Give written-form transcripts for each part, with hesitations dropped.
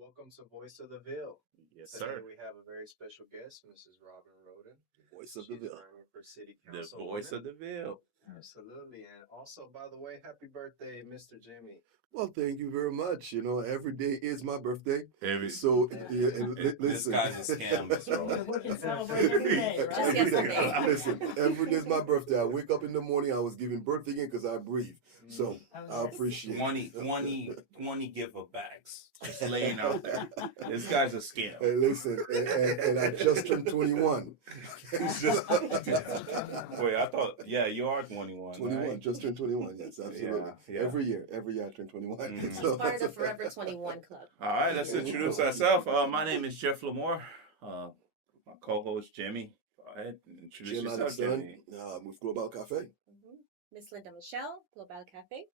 Welcome to Voice of the Ville. Yes, Today sir. we have a very special guest, Mrs. Roden. Voice of the She's Ville. running for city The voice councilwoman. of the Ville. Absolutely. And also, by the way, happy birthday, Mr. Jimmy. Well, thank you very much. You know, every day is my birthday. Every, So, yeah, and this listen. guy's a scam, Mr. Roden. We can celebrate every day, right? Every Just day. yesterday. Listen, every day is my birthday. I wake up in the morning, I was giving birth again because I breathe. So, I appreciate 20 giver bags just laying out there. This guy's a scam. Hey, listen, and I just turned 21. It's just, wait, I thought, you are 21. 21, right? just turned 21. Yes, absolutely. Yeah. Every year I turn 21. Mhm. So, Part of the Forever 21 Club. All right, let's introduce ourselves. My name is Jeff Lamore. My co-host Jimmy. Go ahead and introduce Jim yourself, Anderson, Jimmy. with Global Cafe. Miss Linda Michelle, Global Cafe.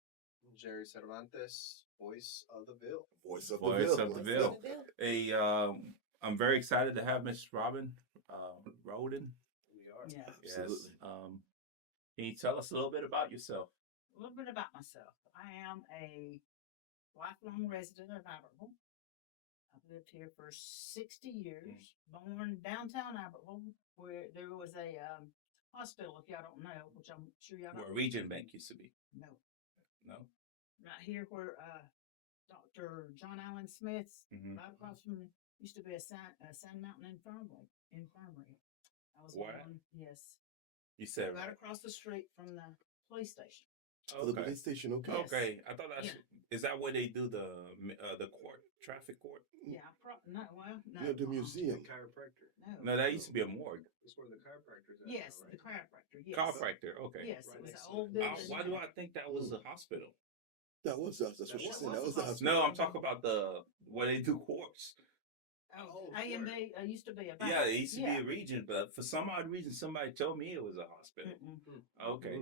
Jerry Cervantes, Voice of the Ville. Voice of Voice the of Ville. the Ville. Hey, I'm very excited to have Miss Roden. We are. Yeah. Yes. Absolutely. Can you tell us a little bit about yourself? A little bit about myself. I am a lifelong resident of Albertville. I've lived here for 60 years. Born downtown Albertville, where there was a hospital, if y'all don't know, which I'm sure y'all Where don't Region Bank used to be. know. No? Right here where Dr. John Allen Smith's, Mhm. right across from, used to be a Sand Mountain Infirmary. I was Where? born, yes, You said right right. across the street from the police station. For the police station, okay. Yes. Okay. I thought that's Yeah. is that where they do the court, traffic court? Yeah, no, well, no. Yeah, the The museum. chiropractor. No. No, that used to be a morgue. That's where the chiropractor's at. Yes, now, the right? chiropractor. Yes. Chiropractor. Okay. Yes, Right it was next an to old it. building. Why do I think that was the hospital? That's what she That said. was That was the the hospital. hospital. No, I'm talking about the where they do courts. Oh, Oh, AMB used to be a bank. Yeah, it used to Yeah. be a region, but for some odd reason, somebody told me it was a hospital. Mm-mm. Okay.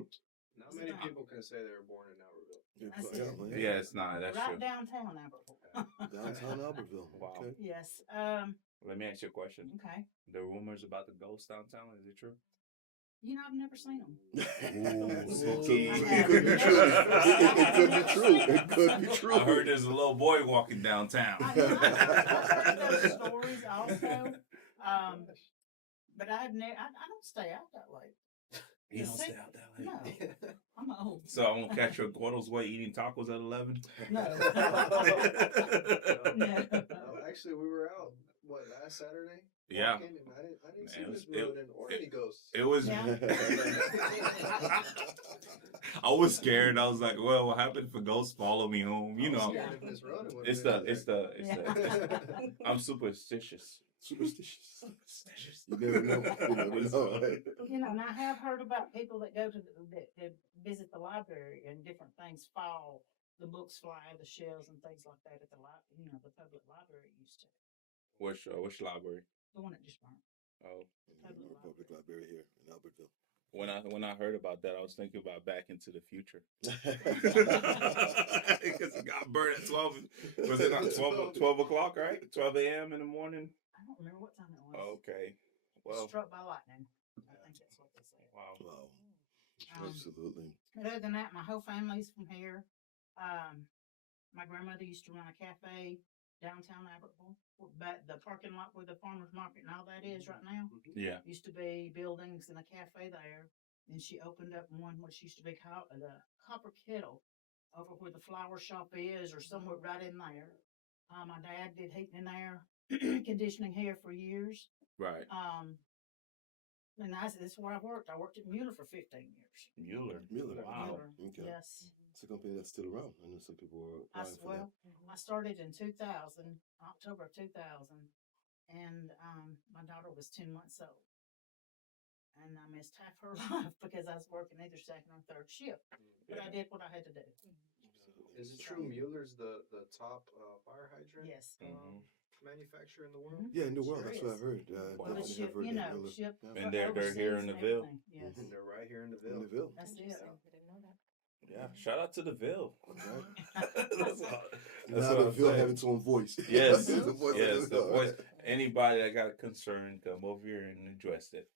Not many people can say they were born in Albertville. That's Yeah, it. man. Yeah, it's not. That's Right true. downtown Albertville. Downtown Albertville. Wow. Okay. Yes. Let me ask you a question. Okay. The rumors about the ghosts downtown, is it true? You know, I've never seen them. spooky. It could be true. It could be true. It could be true. I heard there's a little boy walking downtown. I've heard those stories also. But I don't stay out that late. You don't stay out that late. No, I'm old. So I'm gonna catch you a Gordo's way eating tacos at 11. No. No. Actually, we were out, last Saturday? Yeah. Walking, and I didn't see Man, Miss Roden or any ghosts. It was. Yeah. I was scared. I was like, "Well, what happened if a ghost follow me home?" You know, Scared if Miss Roden would've it's been the. Yeah. I'm superstitious. Superstitious. You never know. You never know. Right? You know, and I have heard about people that go to that visit the library and different things fall, the books fly out of the shelves and things like that at the the public library used to. Which library? The one that just burned. Oh, Public library here in Albertville. when I heard about that, I was thinking about Back into the Future. Because it got burned at 12. Was it not 12 o'clock, right? 12 a.m. in the morning? I don't remember what time it was. Okay. Well, Struck by lightning. I think that's what they said. wow. Wow. Um, Absolutely. But other than that, my whole family's from here. My grandmother used to run a cafe downtown Albertville, but the parking lot where the farmers market and all that is right now Yeah. used to be buildings and a cafe there. And she opened up one which used to be called the Copper Kettle over where the flower shop is, or somewhere right in there. My dad did heating in there, conditioning hair for years. Right. And that's where I worked. I worked at Mueller for 15 years. Mueller. Wow. Mueller, Okay. yes. It's a company that's still around. I know some people were applying for that. I started in 2000, October of 2000, and my daughter was 10 months old. And I missed half her life because I was working either second or third shift. But I did what I had to do. Is it true Mueller's the top fire hydrant Yes. manufacturer in the world? Yeah, in the world. Sure That's is. what I heard. Well, Definitely have heard you that. know, Miller. ship Yeah. And they're here in the Ville. Yes. And they're right here in the In Ville. the Ville. That's it. Yeah. Shout out to the Ville. That's Now now the Ville having its own voice. Yes. The voice of Yes. The Ville. voice. Anybody that got a concern, come over here and address it.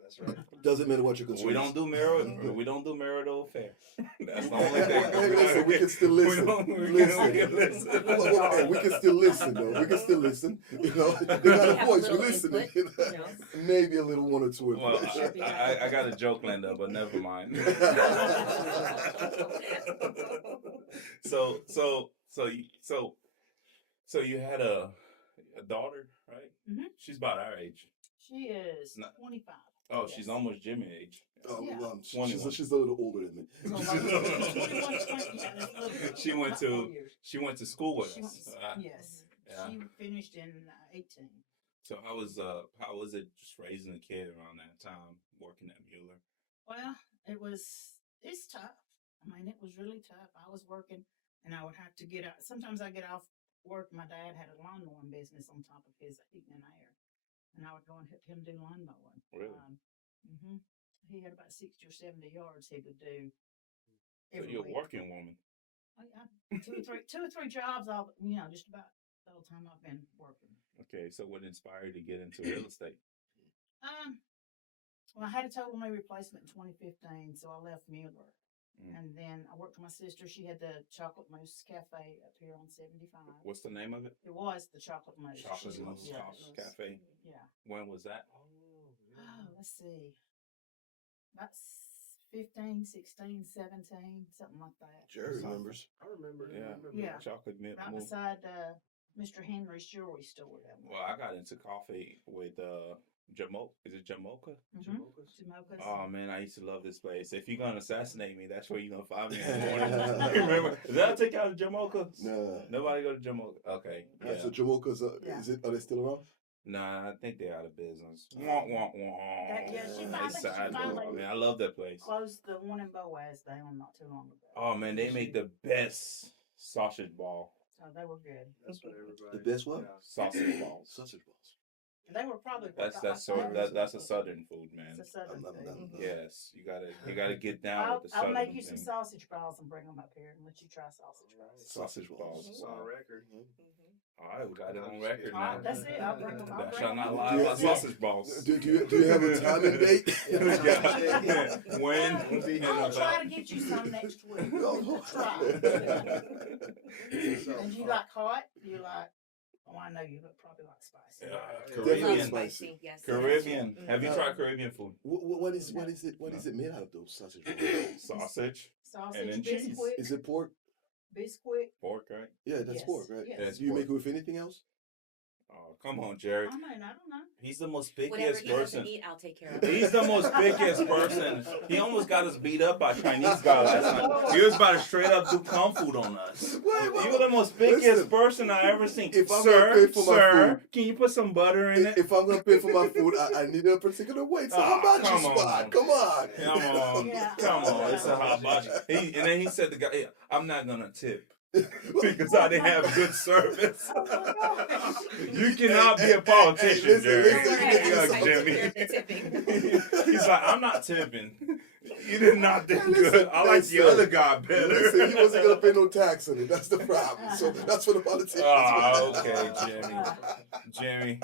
That's right. Doesn't matter what your concern We is. don't do marital. We don't do marital affairs. That's That's the only thing. Hey, listen, we can still listen. Hey, we can still listen, though. We can still listen. You know, they got We a have a voice. We're little listening. input, you know. Maybe a little one or two. Well, Should be I got a joke, Linda, but never mind. So you had a daughter, right? Mhm. She's about our age. She is No. 25. Oh, Yes. she's almost Jimmy age. Yeah. She's a little older than me. So like 21, 20, yeah, that's a little- She went about 4 to years. she went to school with She us. went, yes. Yeah. She finished in 18. So how was it just raising a kid around that time, working at Mueller? Well, it's tough. I mean, it was really tough. I was working and I would have to get out. Sometimes I get off work. My dad had a lawn mowing business on top of his heating and air. And I would go and help him do lawn mowing. Really? He had about 60 or 70 yards he would do So every you're a week. working woman. Two or three jobs, just about the whole time I've been working. Okay, so what inspired you to get into real estate? Well, I had a total knee replacement in 2015, so I left Mueller. Mm. And then I worked for my sister. She had the Chocolate Mousse Cafe up here on 75. What's the name of it? It was the Chocolate Mousse. Chocolate Mousse Yeah. Cafe. Yeah. When was that? Oh, let's see. About 15, 16, 17, something like that. Jerry remembers. I remember. Yeah. Yeah. Chocolate mint Right mousse. beside Mr. Henry's jewelry store. That Well, I got into coffee with Jamocha. Is it Jamocha? Jamocha's. Oh man, I used to love this place. If you're gonna assassinate me, that's where you're gonna find me in the morning. Remember? Did I take out Jamocha? Nah. Nobody go to Jamocha. Okay. Yeah. So Jamocha's, Yeah. are they still around? Nah, I think they're out of business. Wah, wah, wah. It's sad, though. Man, I love that place. Closed the one in Boaz down not too long ago. Oh man, they make the best sausage ball. Oh, they were good. That's what everybody. The best one? Yeah. Sausage balls. Sausage balls. They were probably. That's a southern food, man. It's a southern food. Yes, you gotta get down with the I'll southern make you some thing. sausage balls and bring them up here and let you try sausage balls. Sausage balls. It's on record. All right, we got it on record All now. right, that's it. I'll bring them. Thou shalt not lie about Yeah. sausage balls. Do you have a time and date? Yeah. When? I'll try to get you some next week. Try. And you like hot? You like? Oh, I know you probably like spicy. Definitely Caribbean. spicy. Yes. Caribbean. Have you tried Caribbean food? What is it made out of, those sausage balls? Sausage Sausage, and then cheese. biscuit, Is it pork? biscuit. Pork, right? Yeah, that's Yes, pork, right? yes. Do you make it with anything else? Oh, come on, Jared. I mean, I don't know. He's the most Whatever pickiest he doesn't person. eat, I'll take care of it. He's the most pickiest person. He almost got us beat up by Chinese guy last night. He was about to straight up do kung fu on us. You're the most pickiest Listen, person I ever seen. if I'm gonna pay for my food- can you put some butter in it? If I'm gonna pay for my food, I need it a particular way. So how about you, come on. Spot? Come on. Come on, Yeah. come on. It's a hot body. And then he said, "The guy, hey, I'm not gonna tip because I didn't have good service." You cannot be a politician, Hey, listen, Jerry. listen, Jimmy. He's like, "I'm not tipping. You did not do good. I like the listen, other guy better." Listen, he wasn't gonna pay no tax on it. That's the problem. So that's what the politicians. Okay,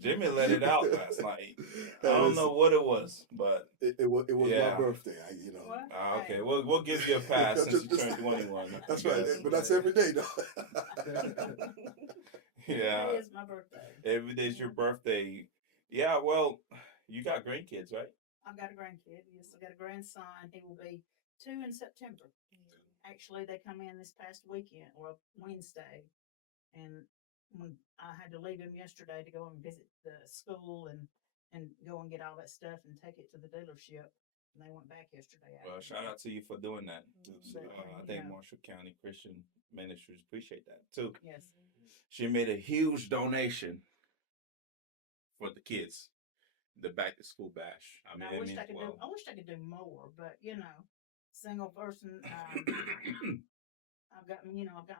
Jimmy let it out last night. I don't know what it was, but It was Yeah. my birthday. What? okay, we'll give you a pass since you turned 21. That's right. But that's every day, though. Yeah, Today is my birthday. every day's your birthday. Yeah, well, you got grandkids, right? I've got a grandkid. Yes, I've got a grandson. He will be 2 in September. Actually, they come in this past weekend or Wednesday, and when I had to leave him yesterday to go and visit the school and go and get all that stuff and take it to the dealership. And they went back yesterday. Well, shout out to you for doing that. I think Yeah. Marshall County Christian Ministries appreciate that too. Yes. She made a huge donation for the kids, the back to school bash. I mean, I it wish means I could well. do. I wish I could do more, but single person. I've got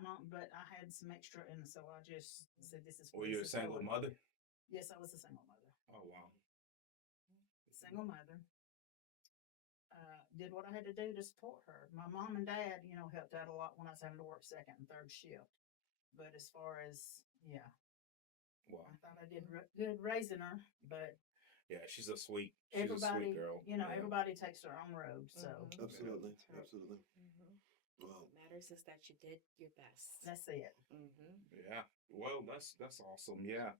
my, but I had some extra, and so I just said, "This is." Were you a this is single going." mother? Yes, I was a single mother. Oh wow. Single mother. Did what I had to do to support her. My mom and dad, helped out a lot when I was having to work second and third shift. But as far as Wow. I thought I did good raising her, but Yeah, she's a sweet everybody, girl. everybody takes their own road. So Absolutely. Wow. What matters is that you did your best. That's it. Yeah. Well, that's awesome. Yeah.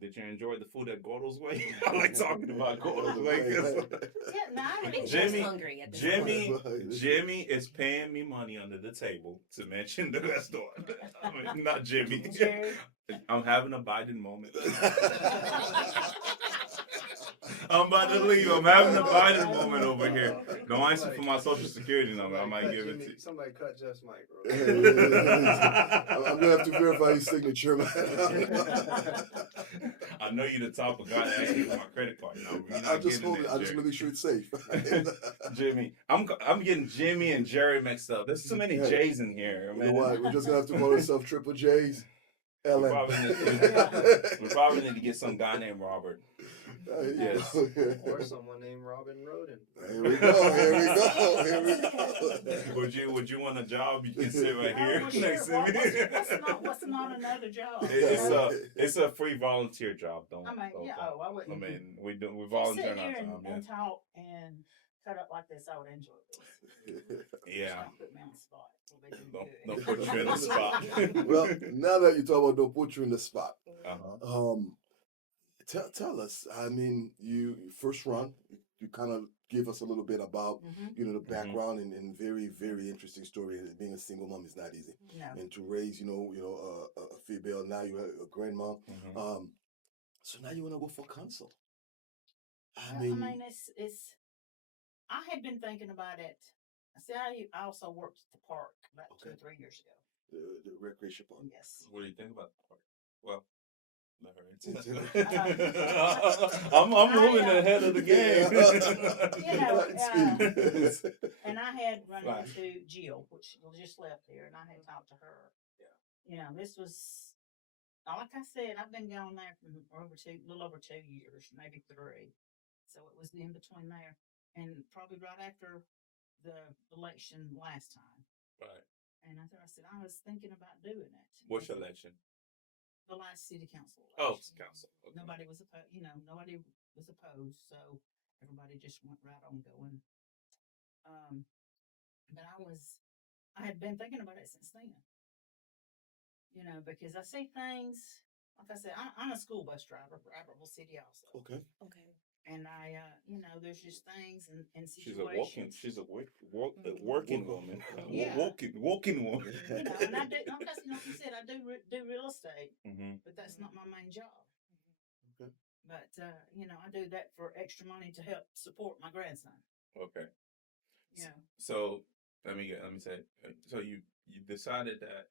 Did you enjoy the food at Gordo's Way? I like talking about Gordo's Way. Yeah, no, I I think really Jim's Jimmy- hungry at this point. Jimmy is paying me money under the table to mention the restaurant. I mean, not Jimmy. Jerry. I'm having a Biden moment. I'm about to leave. I'm having a Biden moment over here. Don't ask me for my social security number. I might give it to you. Somebody cut Jeff's mic, bro. I'm gonna have to verify his signature, man. I know you're the type of guy that asks me for my credit card number. You're I not just giving hold it. that, I just Jerry. want to make sure it's safe. Jimmy. I'm getting Jimmy and Jerry mixed up. There's too many Hey, J's in here, You man. know what? We're just gonna have to call ourselves Triple J's. We LM. probably need to get some guy named Robert. Yes. Or someone named Robin Roden. Here we go. Here we go. Here we go. Would you want a job? You can sit right Oh, here well, sure. next to Well, me. what's not another job? It's a free volunteer job. Don't. I mean, yeah. Oh, I I wouldn't. mean, we If volunteer sit our here time. and talk and cut up like this, I would enjoy this. Yeah. Just don't put me on the spot. We'll be doing Don't good. put you in the spot. Well, now that you talk about don't put you in the spot, Uh-huh. tell us. I mean, you first run. You kind of give us a little bit about Mhm. the background and very very interesting story. Being a single mom is not easy, No. and to raise a female. Now you're a grandma. Mhm. So now you want to go for counsel. I I mean, mean, it's. I had been thinking about it. See, I also worked at the park about 2 or 3 years ago. the recreation park. Yes. What do you think about the part? Well, let her answer. I'm moving ahead of the game. And I had run Fine. into Jill, which just left here, and I had talked to her. Yeah. This was, like I said, I've been going there for little over 2 years, maybe 3. So it was in between there, and probably right after the election last time. Right. And I said, I was thinking about doing it. What's your election? The last city council election. Oh, it's council. Okay. Nobody was opposed. Nobody was opposed, so everybody just went right on going. But I had been thinking about it since then. Because I see things. Like I said, I'm a school bus driver for Albertville City also. Okay. And there's just things and She's situations. working woman. Yeah. Walking woman. And I do, like you said, I do real estate, but that's not my main job. Okay. But I do that for extra money to help support my grandson. Okay. Yeah. So let me say. So you decided that.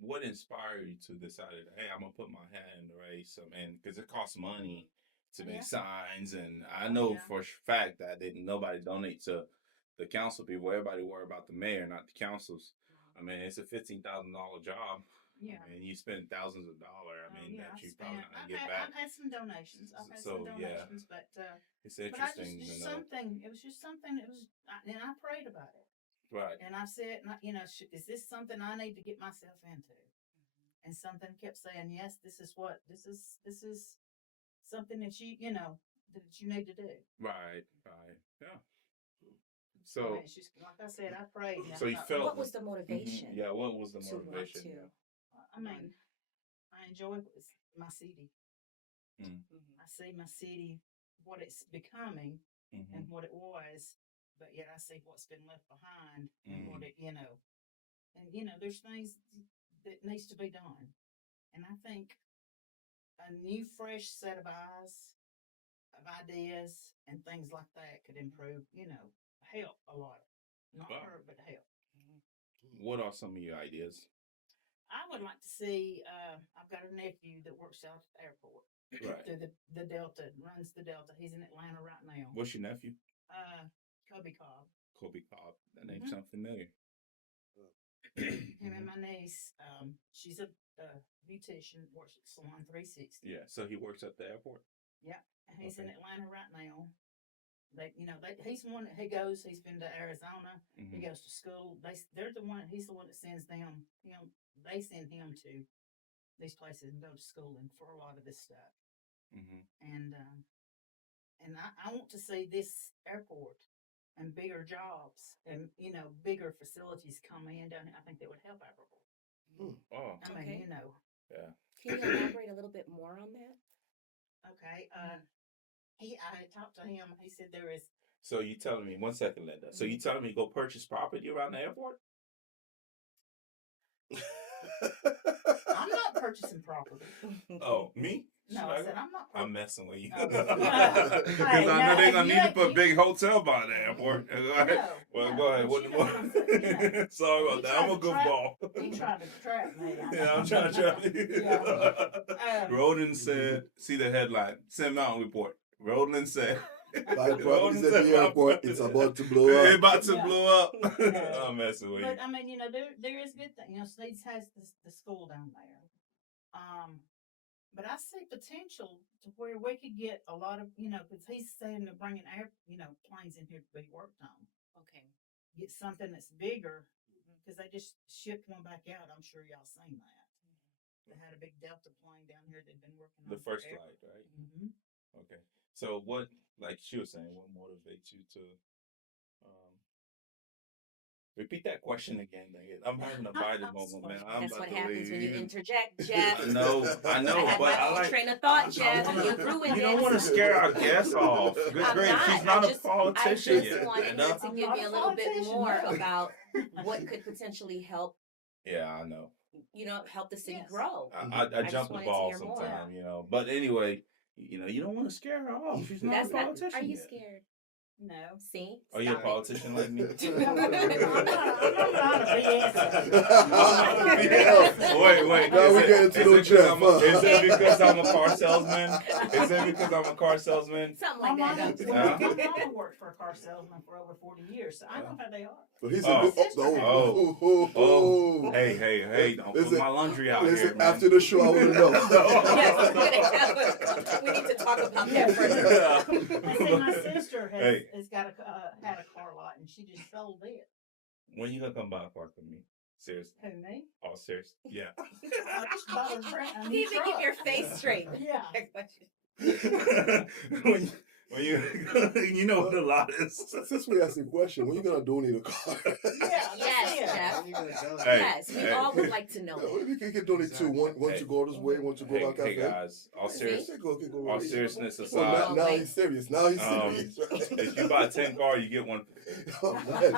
What inspired you to decide that? Hey, I'm gonna put my hat in the race. I mean, because it costs money to make signs, and I know for a fact that nobody donate to the council people. Everybody worry about the mayor, not the councils. I mean, it's a $15,000 job. Yeah. I mean, you spend thousands of dollars. I mean, that you probably not gonna get I've back. had some donations. But It's but interesting to know. something. It was just something. And I prayed about it. Right. And I said, is this something I need to get myself into? And something kept saying, yes, this is something that that you need to do. Right. Yeah. So, I mean, it's just like I said, I prayed. And so I you thought, felt. What was the motivation? Yeah. What was the to want motivation? to? I mean, I enjoy my city. I see my city, what it's becoming, and what it was, but yet I see what's been left behind and what it, and there's things that needs to be done, and I think a new, fresh set of eyes, of ideas, and things like that could improve, help a lot, not hurt, but help. What are some of your ideas? I would like to see. I've got a nephew that works out at the airport. Right. Through the Delta, runs the Delta. He's in Atlanta right now. What's your nephew? Kobe Cobb. Kobe Cobb. That name sounds familiar. Him and my niece. She's a beautician. Works at Salon 360. Yeah. So he works at the airport. Yeah, and he's in Atlanta right now. He's one. He goes. He's been to Arizona. He goes to school. They're the one. He's the one that sends them. They send him to these places and go to school and for a lot of this stuff. And I want to see this airport and bigger jobs and, bigger facilities come in down here, I think that would help Aberville. Oh, I mean, Okay. yeah. Can you elaborate a little bit more on that? Okay. I talked to him. He said there is. So you telling me, one second, Linda. So you telling me go purchase property around the airport? I'm not purchasing property. Oh, me? No, Should I go? said I'm not. I'm messing with you. Oh. Because Hey, I know they're no, gonna need to put a you- big hotel by the airport. Well, no, go ahead. but What, you know what I'm saying, Sorry He about that. tried I'm a to good trap- ball. He tried to trap me. I Yeah, know. I'm trying to trap you. Yeah. Roden said, see the headline, Send Mountain Report. Roden said, Buy properties at said the buy airport. properties. It's about to blow It's up. about to Yeah. blow up. Yeah. I'm messing with you. But I mean, there is good thing. Sneeds has the school down there. But I see potential to where we could get a lot of, because he's saying they're bringing planes in here to be worked on. Okay. Get something that's bigger, because they just shipped one back out. I'm sure y'all seen that. They had a big Delta plane down here they've been working on. The first forever. flight, right? Mm-hmm. Okay. So what, like she was saying, what motivates you to repeat that question again? Dang it. I'm having a bided moment, man. I'm That's about what to happens when you leave. interject, Jeff. I know, I had but my I whole like. train of thought, I Jeff. wanna- You ruined You it. don't want to scare our guests off. Good I'm grief, not. she's not I a just politician yet. wanted Linda. you to I'm give not me a a little bit politician, more no. about what could potentially help, Yeah, I know. help the city Yes. grow. I just jump the wanted to ball hear more. sometime, But anyway, you don't want to scare her off. She's not That's a not. politician Are you yet. scared? No. See? Are you a Stop it. politician like me? I'm not a BS. Wait. Now we get into no Jeff. Is it because I'm a car salesman? Is it because I'm a car salesman? Something My like mama, that. my mama worked for a car salesman for over 40 years, so I know how they are. So he's Oh. a good. Oh. Hey, don't put Listen, my laundry out here, Listen, man. after the show, I want to know. Yes, we need to talk about that first. And see, my sister Hey. has got had a car lot, and she just sold it. When you gonna come by and park with me? Seriously. Who, me? Oh, serious? Yeah. I just bought a new You even keep truck. your face straight. Yeah. when you know what a lot is. Since we asked the question, when you gonna donate a car? Yeah, that's Yes, it. Jeff. When you gonna go? Hey, Yes, we hey. all would like to know. No, you can donate two. One Hey. to go this way, one to go Hey, back hey cafe. guys, all See? serious, Go all right. seriousness Well, aside, now he's serious. Now he's serious. if you buy 10 cars, you get one. Oh, man.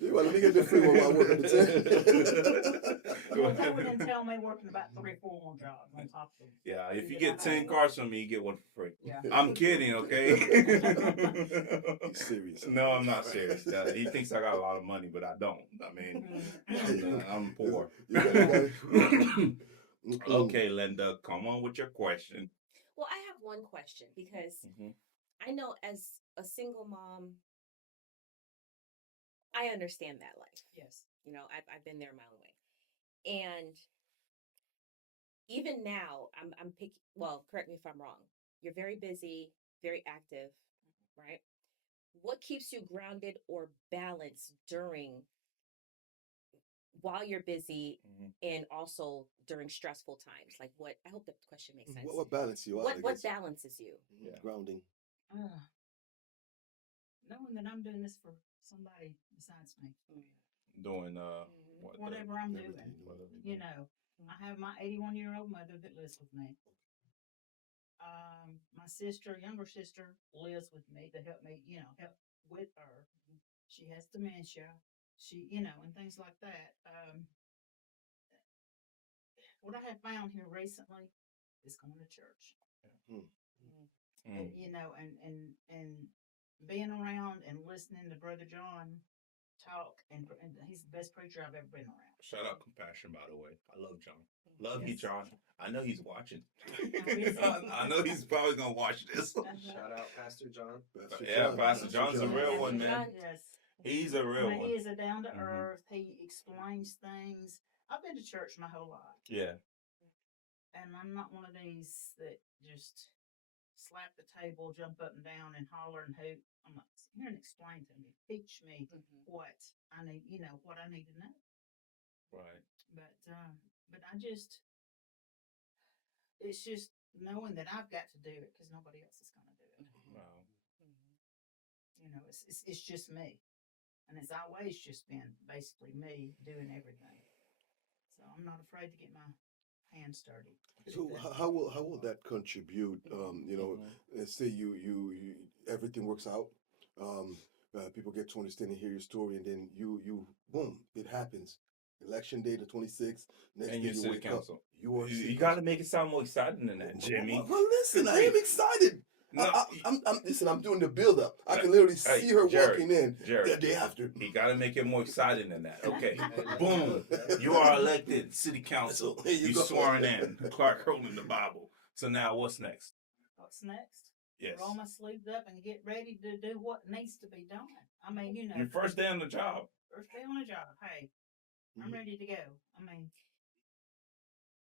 Let me get the free one while I work at the Well, they wouldn't tell me working about 3 or 4 more jobs on top of them. Yeah, if you get 10 cars from me, you get one for free. Yeah. I'm kidding, okay? He's serious. No, I'm not serious. He thinks I got a lot of money, but I don't. I mean, I'm poor. Okay, Linda, come on with your question. Well, I have one question because I know as a single mom, I understand that life. Yes. I've been there my own way. And even now, I'm picky. Well, correct me if I'm wrong. You're very busy, very active, right? What keeps you grounded or balanced while you're busy and also during stressful times? Like what? I hope the question makes sense. What balance you out? What balances you? Yeah. Grounding. Knowing that I'm doing this for somebody besides me. Doing Whatever I'm doing. whatever you're doing. I have my 81-year-old mother that lives with me. My younger sister, lives with me to help me, help with her. She has dementia. She, and things like that. What I have found here recently is going to church. And being around and listening to Brother John talk, and he's the best preacher I've ever been around. Shout out Compassion, by the way. I love John. Love you, John. I know he's watching. Is he? I know he's probably gonna watch this. Shout out Pastor John. Pastor John's a real one, man. Yes. He's a real one. He is a down to earth. He explains things. I've been to church my whole life. Yeah. And I'm not one of these that just slap the table, jump up and down, and holler and hoot. I'm like, here and explain to me, teach me what I need, what I need to know. Right. But it's just knowing that I've got to do it because nobody else is going to do it. Wow. You know, it's just me, and it's always just been basically me doing everything. So I'm not afraid to get my hands dirty. So how will that contribute? Let's say you everything works out. Um, People get to understand and hear your story, and then you boom, it happens. Election day, the 26th. Next And day you're you city wake up. council. You are You, city you got to council. make it sound more exciting than that, Jimmy. Well, listen, I am excited. No, Listen, I'm doing the build up. I Hey, can literally hey, see her Jerry, walking in Jerry. the day after. He got to make it more exciting than that. Okay. Hey, Boom. that's You are elected city council. So, there you You go. sworn in. Clark wrote in the Bible. So now what's next? What's next? Yes. Roll my sleeves up and get ready to do what needs to be done. I mean, you know, Your first day on the job. first day on the job. Hey, I'm Mhm. ready to go. I mean,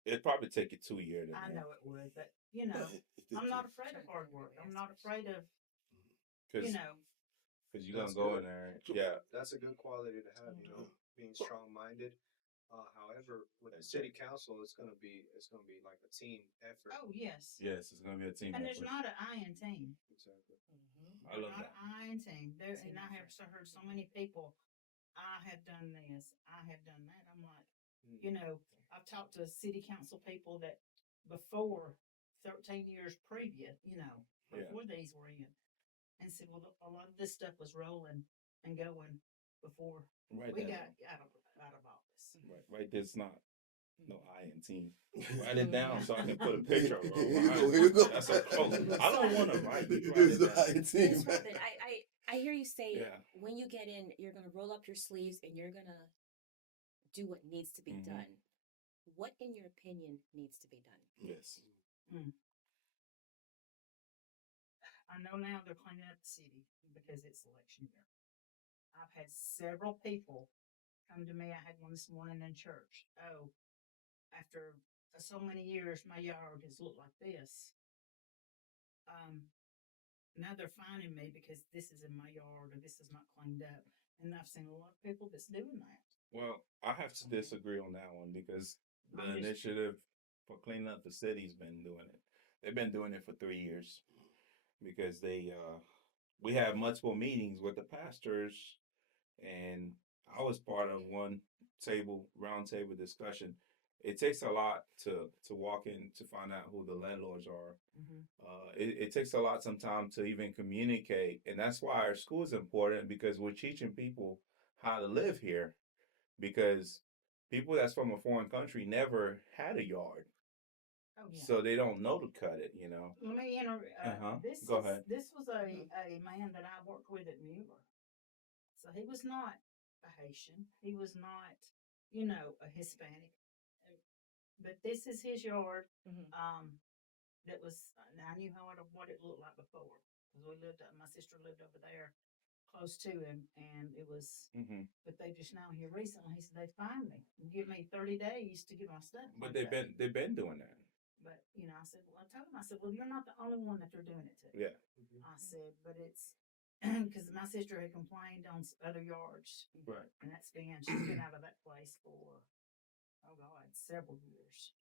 It'd probably take you 2 years. I know it would, but you know, I'm not afraid of hard work. I'm not afraid of, you know, Because you're going That's to go good. in there. Yeah. That's a good quality to have, you know, being strong-minded. However, with the city council, it's gonna be like a team effort. oh yes. Yes, it's going to be a team And there's effort. not an I in team. Exactly. I love Not that. an I in team. There, Team and I have effort. heard so many people. I have done this. I have done that. I'm like, Mm. you know, I've talked to city council people that before 13 years previous, you know, Yeah. before these were in, and said, well, a lot of this stuff was rolling and going before Right we there. got out of office. Right there's not. No I in team. Write it down so I can put a picture of Here it. you go, here you go. That's a quote. I don't want to write. You write There's it the down. high team. Miss Roden, I hear you say Yeah. when you get in, you're gonna roll up your sleeves and you're gonna do what needs to be Mhm. done. What, in your opinion, needs to be done? Yes. I know now they're cleaning up the city because it's election year. I've had several people come to me. I had one this morning in church. Oh, after so many years, my yard has looked like this. Now they're finding me because this is in my yard or this is not cleaned up. And I've seen a lot of people that's doing that. Well, I have to disagree on that one because the I'm just- initiative for cleaning up the city's been doing it. They've been doing it for 3 years because we have multiple meetings with the pastors, and I was part of one round table discussion. It takes a lot to walk in to find out who the landlords are. It takes a lot sometimes to even communicate, and that's why our school is important because we're teaching people how to live here. Because people that's from a foreign country never had a yard, Oh yeah. so they don't know to cut it. Let me Uh-huh. this Go is, ahead. This was a man that I worked with at Mueller. So he was not a Haitian. He was not, you know, a Hispanic. But this is his yard. That was, I knew what it looked like before because my sister lived over there close to him, and it was. Mm-hmm. But they just now here recently. He said they'd find me and give me 30 days to get my stuff. But cleaned up. they've been doing that. But you know, I said, well, I told him, I said, well, you're not the only one that they're doing it to. Yeah. I said, but it's because my sister had complained on other yards, Right. and she's been out of that place for, oh God, several years.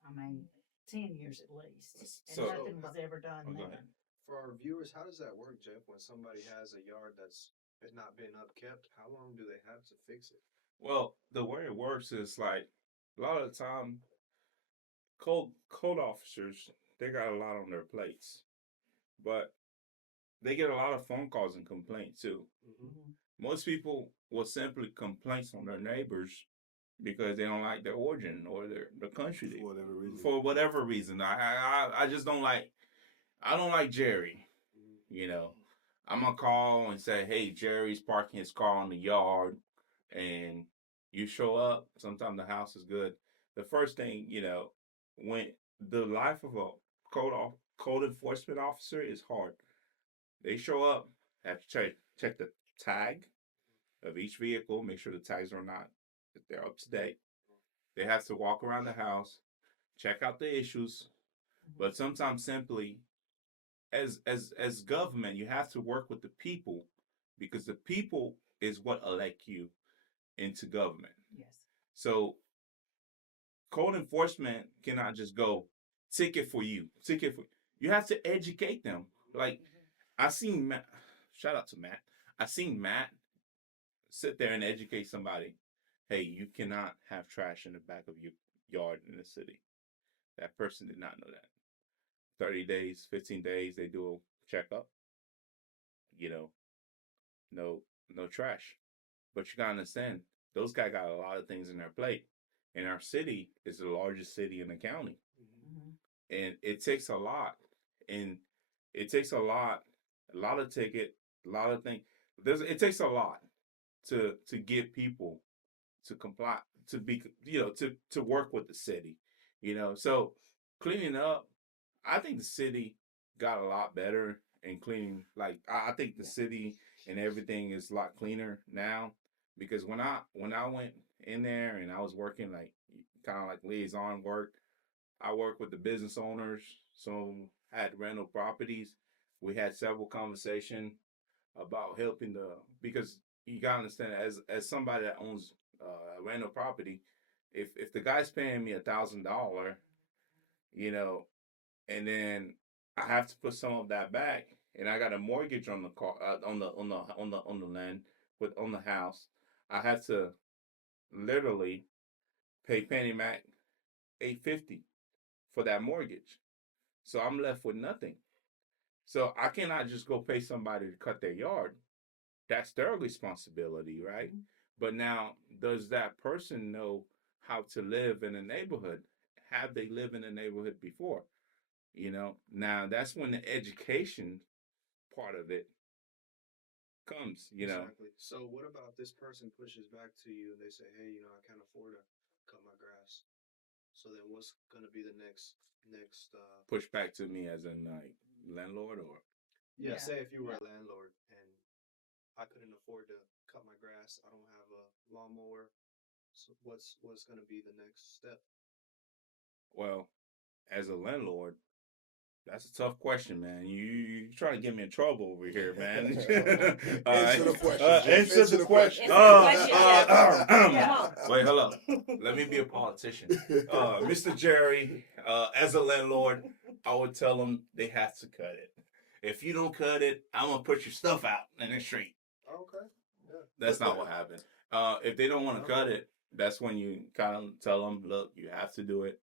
I mean, 10 years at least, and So- nothing was ever done Oh, go then. ahead. For our viewers, how does that work, Jeff? When somebody has a yard that's not been upkept, how long do they have to fix it? Well, the way it works is like a lot of the time, code officers they got a lot on their plates, but they get a lot of phone calls and complaints too. Most people will simply complain on their neighbors because they don't like their origin or the country For whatever reason. For whatever reason. I just don't like. I don't like Jerry. I'm gonna call and say, "Hey, Jerry's parking his car in the yard," and you show up. Sometimes the house is good. The first thing when the life of a code enforcement officer is hard. They show up, have to check the tag of each vehicle, make sure the tags are not, that they're up to date. They have to walk around the house, check out the issues, but sometimes simply, as government, you have to work with the people because the people is what elect you into government. Yes. So code enforcement cannot just go ticket for you. You have to educate them. Like I seen shout out to Matt. I seen Matt sit there and educate somebody. Hey, you cannot have trash in the back of your yard in the city. That person did not know that. 30 days, 15 days, they do a checkup. You know, no, no trash. But you gotta understand, those guys got a lot of things in their plate. And our city is the largest city in the county. Mm-hmm. And it takes a lot. And it takes a lot of ticket, a lot of things. It takes a lot to get people to comply, to be, to work with the city, So cleaning up, I think the city got a lot better in cleaning. Like I think the city and everything is a lot cleaner now because when I went in there and I was working like kind of like liaison work, I worked with the business owners, so had rental properties. We had several conversations about helping because you gotta understand as somebody that owns a rental property, if the guy's paying me $1,000, you know, and then I have to put some of that back, and I got a mortgage on the car on the land with on the house, I have to literally pay Penny Mac $850 for that mortgage, so I'm left with nothing. So I cannot just go pay somebody to cut their yard. That's their responsibility, right? Mhm. But now, does that person know how to live in a neighborhood? Have they lived in a neighborhood before? Now that's when the education part of it comes. Exactly. So what about this person pushes back to you and they say, "Hey, I can't afford to cut my grass." So then what's going to be the next Push back to me as in like landlord or yeah, Yeah. say if you were Yeah. a landlord and I couldn't afford to cut my grass, I don't have a lawnmower. So what's going to be the next step? well, as a landlord, that's a tough question, man. You trying to get me in trouble over here, man. All right. Answer the question, Jeff. Answer the question. Answer the question, Jeff. Yeah. Come on. Wait, hold up. Let me be a politician. Mr. Jerry, as a landlord, I would tell them they have to cut it. If you don't cut it, I'm gonna put your stuff out in the street. Okay. Yeah. That's not what happened. If they don't want to cut it, that's when you kind of tell them, look, you have to do it.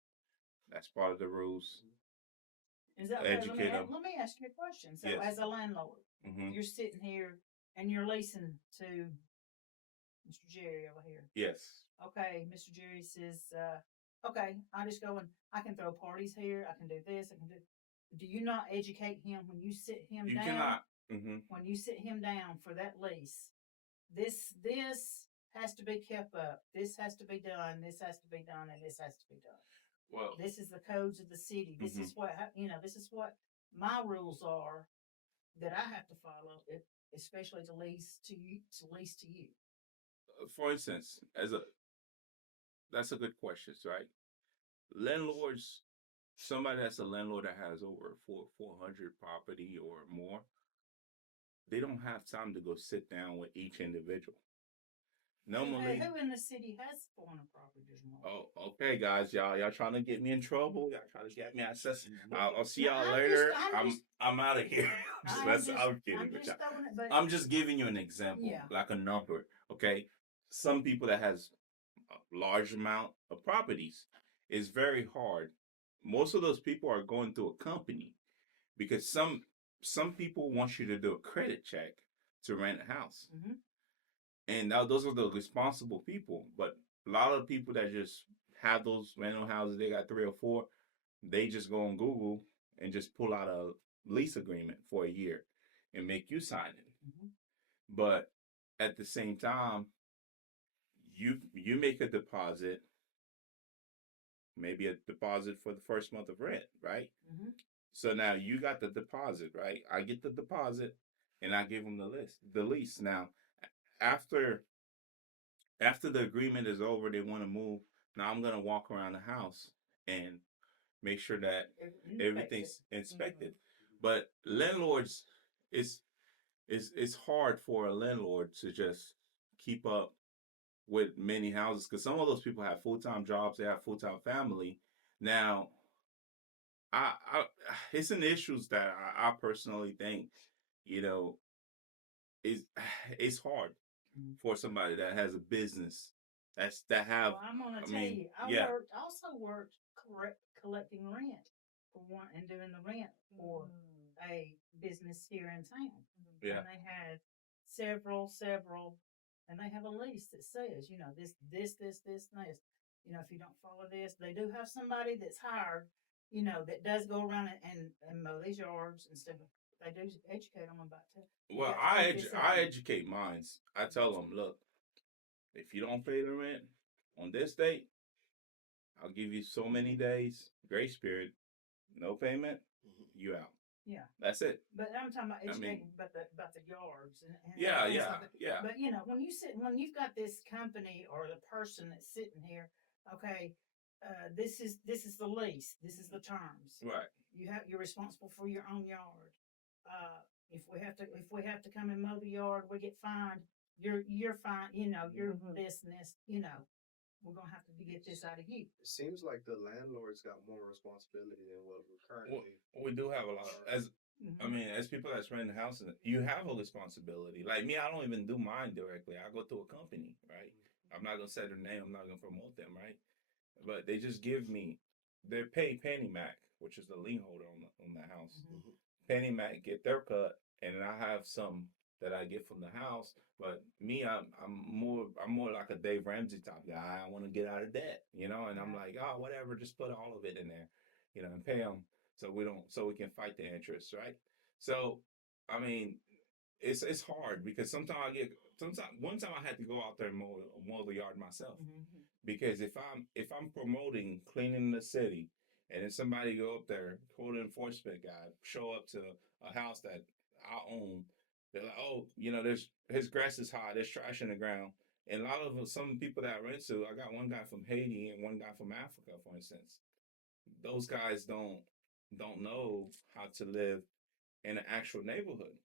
That's part of the rules. Is that Educate them. let me ask you a question. So, Yes. as a landlord, Mm-hmm. you're sitting here and you're leasing to Mr. Jerry over here. Yes. Okay, Mr. Jerry says, okay, I just go and I can throw parties here. I can do this. I can do. Do you not educate him when you sit him You down? cannot. Mm-hmm. When you sit him down for that lease, this has to be kept up. This has to be done. This has to be done, and this has to be done. Well, This is the codes of the city. This is what This is what my rules are that I have to follow, especially to lease to you. for instance, that's a good question, right? Landlords, somebody that's a landlord that has over 400 property or more, they don't have time to go sit down with each individual. Normally, Who in the city has 400 properties or more? oh, okay, guys, y'all trying to get me in trouble. Y'all trying to get me access. I'll see y'all I'm later. just- I'm out of here. I'm kidding. I'm with just y'all. throwing it, but I'm just giving you an example, Yeah. like a number. Okay, some people that has a large amount of properties is very hard. Most of those people are going through a company because some people want you to do a credit check to rent a house. Mhm. And now those are the responsible people. But a lot of people that just have those rental houses, they got 3 or 4, they just go on Google and just pull out a lease agreement for a year and make you sign it. Mhm. But at the same time, you make a deposit, maybe a deposit for the first month of rent, right? Mhm. So now you got the deposit, right? I get the deposit and I give them the lease. Now, after the agreement is over, they want to move. Now I'm gonna walk around the house and make sure that everything's inspected. But landlords, it's it's hard for a landlord to just keep up with many houses because some of those people have full-time jobs, they have full-time family. Now, I it's an issues that I personally think, you know, it's it's hard Mhm. for somebody that has a business that have. Well, I'm gonna I tell mean, you, I yeah, also worked collecting rent for one and doing the rent for a business here in town. yeah. And they had several, and they have a lease that says, you know, this, and this. You know, if you don't follow this, they do have somebody that's hired, you know, that does go around and mow these yards and stuff. They do educate them about that. You Well, got to keep this I in. educate minds. I tell them, look, if you don't pay the rent on this date, I'll give you so many days grace period. No payment, you out. Yeah. That's it. But I'm talking about I mean, educating about the yards and yeah, things yeah, like that. yeah. But you know, when you've got this company or the person that's sitting here, okay, this is the lease, this is the terms. Right. You're responsible for your own yard. If we have to come and mow the yard, we get fined. You're fine. You know, you're this and this. You know, we're gonna have to get this out of you. It seems like the landlord's got more responsibility than what we're Well, currently. we do have a lot as I Mhm. mean, as people that's renting houses, you have a responsibility. Like me, I don't even do mine directly. I go through a company, right? I'm not gonna say their name. I'm not gonna promote them, right? But they just give me, they pay Penny Mac, which is the lien holder on the house. Mhm. Mhm. Penny Mac get their cut, and then I have some that I get from the house. But me, I'm more like a Dave Ramsey type guy. I want to get out of debt, you know. And I'm Yeah. like, oh, whatever, just put all of it in there, you know, and pay them so we can fight the interest, right? So, I mean, it's hard because sometimes one time I had to go out there and mow the yard myself Mhm. because if I'm promoting cleaning the city and then somebody go up there, code enforcement guy, show up to a house that I own, they're like, oh, you know, there's his grass is high, there's trash in the ground. And a lot of some people that I rent to, I got one guy from Haiti and one guy from Africa, for instance. Those guys don't know how to live in an actual neighborhood.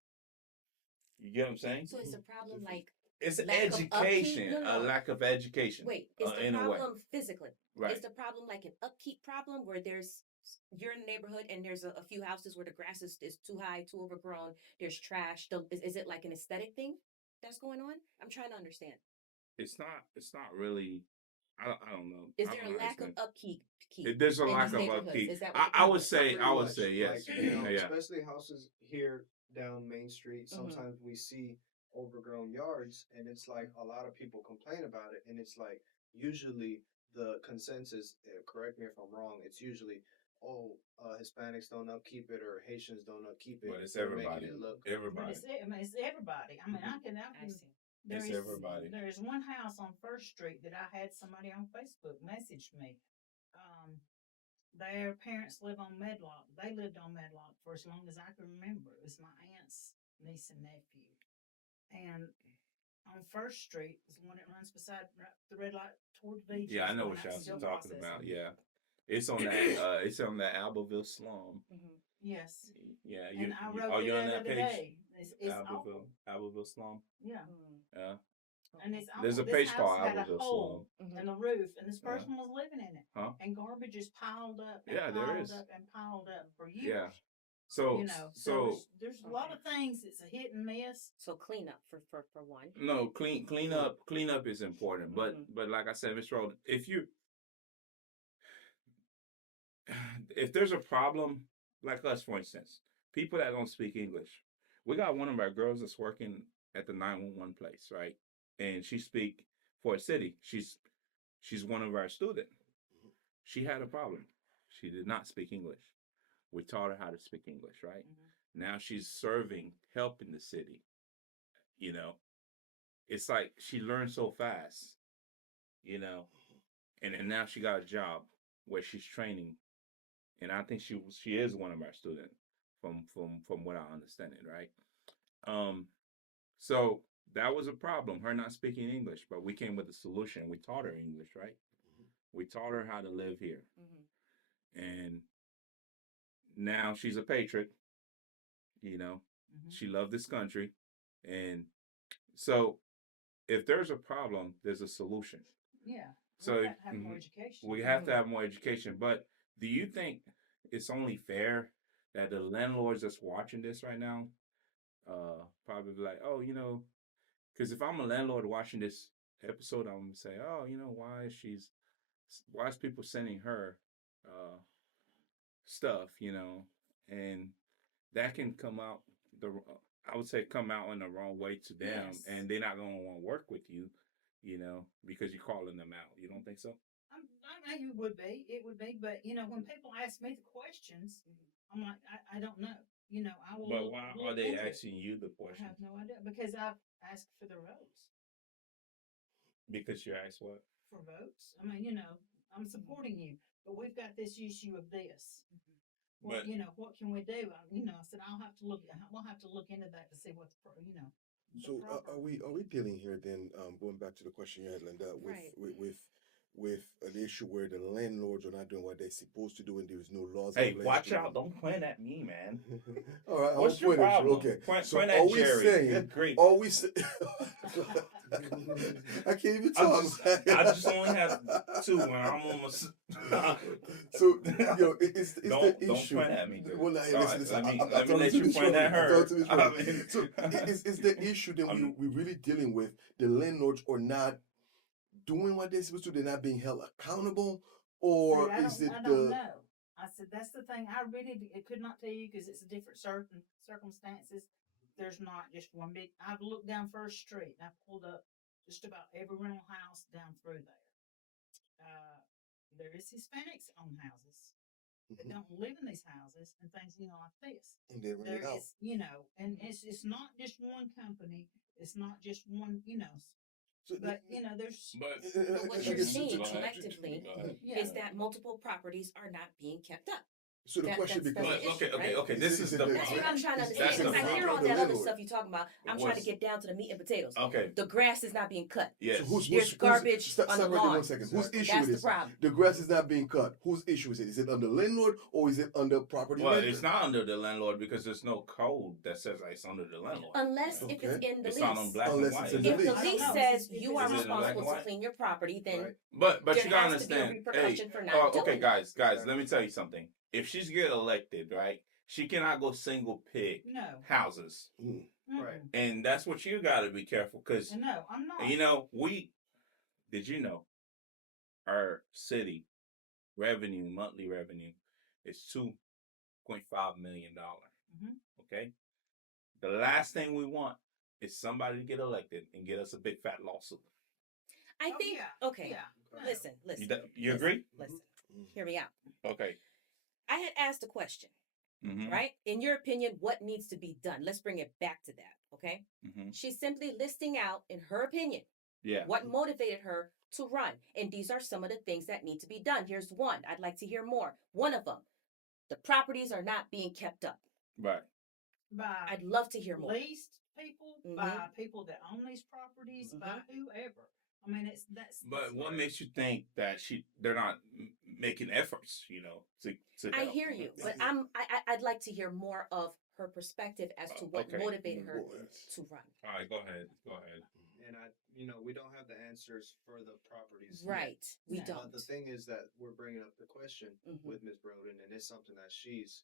You get what I'm saying? So is the problem like It's lack of upkeep? education, No, a no. lack of education. Wait, is the In a way, problem physically? right? Is the problem like an upkeep problem where you're in a neighborhood and there's a few houses where the grass is too high, too overgrown, there's trash. Is it like an aesthetic thing that's going on? I'm trying to understand. It's not. It's not really. I don't know. Is I there don't a know how to lack of explain. upkeep There's a in lack these of neighborhoods? upkeep. Is that what the I problem would is? say. Pretty I would much, say yes. like, you know, Yeah. especially houses here down Main Street. Mhm. Sometimes we see overgrown yards, and it's like a lot of people complain about it, and it's like usually the consensus. Correct me if I'm wrong. It's usually, oh, Hispanics don't upkeep it or Haitians don't upkeep it. But it's They're making everybody. it look. But Everybody. it's everybody. I mean, I I can. see. There It's is everybody. there's one house on First Street that I had somebody on Facebook message me. Their parents live on Medlock. They lived on Medlock for as long as I can remember. It was my aunt's niece and nephew. And on First Street is the one that runs beside the red light toward the beach. Yeah, I know going what out to y'all steel talking processing. about. Yeah, it's on that. It's on that Albertville slum. Mhm. Yes. Yeah, And I wrote are it you on the that other page? day. It's awful. Albertville slum. Yeah. Mm. Yeah. And it's There's a awful. This page house called had a Albertville hole slum. in the roof, and this Yeah. person was living in it. Huh? And garbage is piled up and Yeah, there piled is. up and piled up for years. Yeah. So You know, so there's a lot of things. It's a hit and miss. So clean up for one. no clean up is important, but like I said, Miss Roden, if there's a problem, like us, for instance, people that don't speak English, we got one of our girls that's working at the 911 place, right? And she speak for a city. She's one of our student. She had a problem. She did not speak English. We taught her how to speak English, right? Now she's serving help in the city. You know, it's like she learned so fast, you know, and now she got a job where she's training, and I think she is one of our students from what I understand it, right? Um, so that was a problem, her not speaking English, but we came with a solution. We taught her English, right? We taught her how to live here, and now she's a patriot. You know, she loved this country, and so if there's a problem, there's a solution. Yeah. So we have to have more education. we have to have more education. But do you think it's only fair that the landlords that's watching this right now probably be like, oh, because if I'm a landlord watching this episode, I'm gonna say, oh, why is people sending her uh, stuff, and that can come out I would say come out in the wrong way to them, Yes. and they're not gonna want to work with you, because you're calling them out. You don't think so? I know it would be. It would be. But, when people ask me the questions, I'm like, I don't know. I will But look, why are look they into it. asking you the I questions? have no idea because I've asked for the votes. Because you asked what? For votes. I mean, I'm supporting you, but we've got this issue of this. Well, But what can we do? I said I'll have to look. We'll have to look into that to see what the So proper. are we dealing here then? Going back to the question you had, Linda, with Right. with an issue where the landlords are not doing what they're supposed to do, and there's no laws hey, in place. watch out! Don't point at me, man. All right, What's I'll your point at you. problem? Okay, so Point are at we Jerry. saying? Good grief. Are we? I can't even talk. I just only have two when I'm almost. So it's don't the issue. point at me. Well, now, All listen, right, let me I'm let me talking let to you Miss point at Roden. I'm her. talking to Miss I Roden. mean, So it's the issue that we're really dealing with. The landlords are not doing what they're supposed to. They're not being held accountable, or See, is it I the? don't know. I said that's the thing. I really could not tell you because it's a different certain circumstances. There's not just one big. I've looked down First Street and I pulled up just about every rental house down through there. There is Hispanics own houses that Mhm. don't live in these houses and things like this. And they rent There it out. is, and it's not just one company. It's not just one. So, But there's but But what I you're guess seeing go ahead. collectively Go ahead. Yeah. is that multiple properties are not being kept up. so the question That's becomes. the issue, okay, right? okay. This is the the- That's what I'm trying to is- That's understand. the Because I hear problem. all the that other landlord. stuff you're talking about. I'm trying to What's- get down to the meat and potatoes. Okay. The grass is not being cut. Yes. So who's There's garbage stop on the right there lawn. 1 second. Whose issue That's it the is? problem. The grass is not being cut. Whose issue is it? Is it under landlord or is it under property Well, renter? it's not under the landlord because there's no code that says that it's under the landlord. Unless if it's Okay. in the It's lease. not on black Unless and white. it's in is the it? If the lease. I don't lease know. says If you it's are in black and responsible to white? clean your property, then Right. But there you gotta has to be a understand. repercussion for not okay, doing it. guys, let me tell you something. If she's get elected, right, she cannot go single pick no. houses, Mm. Right. and that's what you got to be careful because No, I'm not. did you know our city monthly revenue is $2.5 million. Mhm. Okay, the last thing we want is somebody to get elected and get us a big fat lawsuit. I Oh, think, yeah. okay, Yeah. listen. You agree? Listen, Mhm. hear me out. Okay. I had asked a question, Mm-hmm. right? In your opinion, what needs to be done? Let's bring it back to that, okay? Mm-hmm. She's simply listing out, in her opinion, Yeah. what motivated her to run. And these are some of the things that need to be done. Here's one. I'd like to hear more. One of them, the properties are not being kept up. Right. By I'd love to hear more. leased people, Mhm. by people that own these properties, by whoever. I mean, But what makes you think that they're not making efforts? To I help? hear you, but I'd like to hear more of her perspective as to what Okay. motivated her Well, to run. All right, go ahead. Go ahead. And we don't have the answers for the properties. Right. We No. don't. But the thing is that we're bringing up the question Mhm. with Ms. Roden, and it's something that she's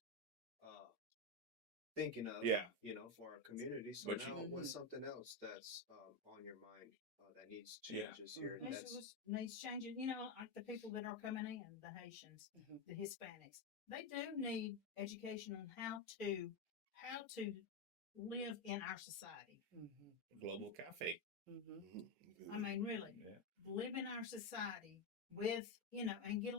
thinking of, Yeah. for our community. So But now, you- what's Mhm. something else that's on your mind that needs Yeah. changes here? Mhm. That's needs changing. Like the people that are coming in, the Haitians, Mhm. the Hispanics, they do need education on how to live in our society. Mhm. Global Cafe. Mhm. Mhm. I mean, really, Yeah. live in our society with and get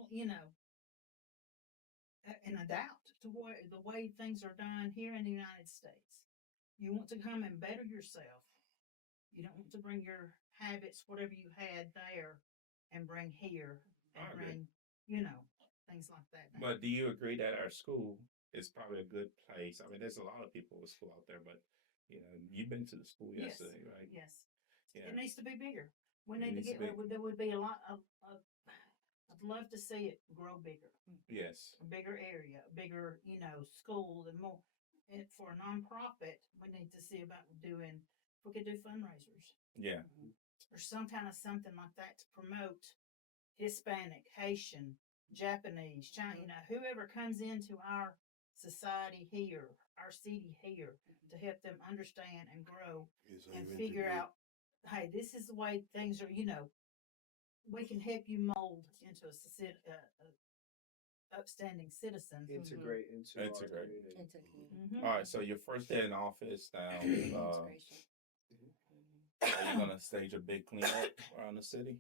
and adapt to the way things are done here in the United States. You want to come and better yourself. You don't want to bring your habits, whatever you had there, and bring here and I agree. bring, things like that. Now. But do you agree that our school is probably a good place? I mean, there's a lot of people with school out there, but you've been to the school Yes. yesterday, right? Yes. Yeah. It needs to be bigger. We It need to needs to get. be. There would be a lot of. I'd love to see it grow bigger. Yes. A bigger area, a bigger, schools and more. And for a nonprofit, we need to see about doing. We could do fundraisers Yeah. or some kind of something like that to promote Hispanic, Haitian, Japanese, China. Whoever comes into our society here, our city here, to help them understand and grow Is how and you figure integrate. out, hey, this is the way things are. We can help you mold into a upstanding citizen. Integrate into our Integrate. community. Into community. Mm-hmm. All right, so your first day in office now, Integration. are you gonna stage a big cleanup around the city?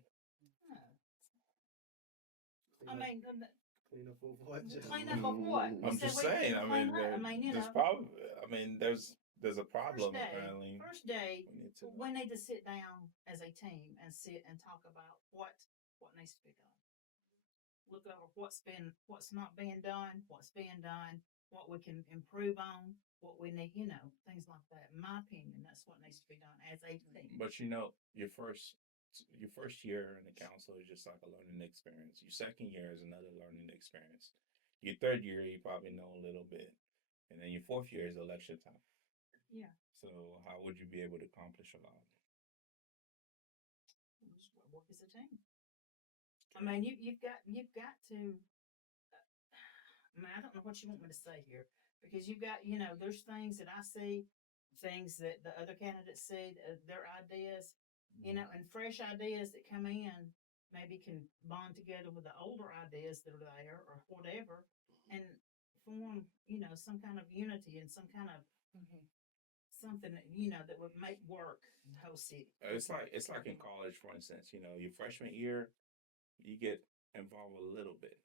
I mean, Clean up of what? Just clean up of what? You I'm said just we saying. can I clean mean, up. I mean, there's problem. I mean, there's a problem apparently. First day, We need to. we need to sit down as a team and sit and talk about what needs to be done. Look over what's not being done, what's being done, what we can improve on, what we need, things like that. In my opinion, that's what needs to be done as a team. But your first year in the council is just like a learning experience. Your second year is another learning experience. Your third year, you probably know a little bit, and then your fourth year is election time. Yeah. So how would you be able to accomplish a lot? Just work as a team. I mean, you've got to. I mean, I don't know what you want me to say here because you've got, there's things that I see, things that the other candidates see, their ideas, and fresh ideas that come in maybe can bond together with the older ideas that are there or whatever and form, some kind of unity and some kind of something that, that would make work in the whole city. It's like in college, for instance. Your freshman year, you get involved a little bit.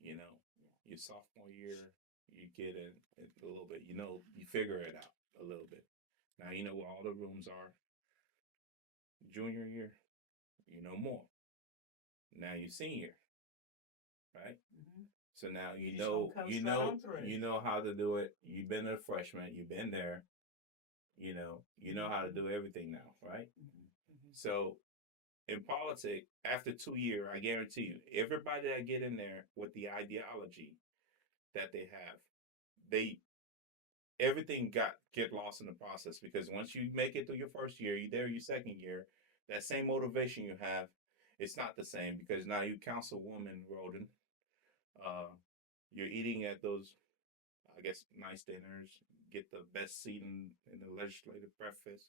Your sophomore year, you get in a little bit. You figure it out a little bit. Now you know where all the rooms are. Junior year, you know more. Now you're senior, right? Mm-hmm. So now you Just know gonna coast right on through. you know how to do it. You've been a freshman. You've been there. You know how to do everything now, right? So in politics, after 2 years, I guarantee you, everybody that get in there with the ideology that they have, everything get lost in the process because once you make it through your first year, you're there your second year, that same motivation you have, it's not the same because now you councilwoman Roden, you're eating at those, I guess, nice dinners, get the best seat in the legislative breakfast,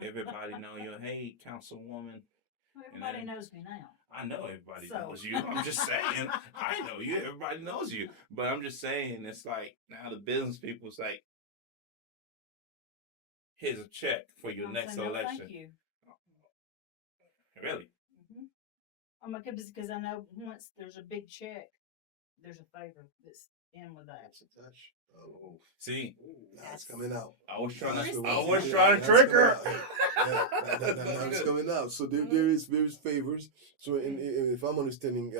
everybody know you. Hey, councilwoman. Well, everybody knows me now. I know everybody knows you. I'm just saying. I know you. Everybody knows you. But I'm just saying, it's like now the business people say, here's a check for your next No, election. thank you. Really? Mm-hmm. Because I know once there's a big check, there's a favor that's in with that. That's a touch. Oh, see, now it's coming out. I was trying That's to what trick her. Now it's coming out. So there is favors. So if I'm understanding,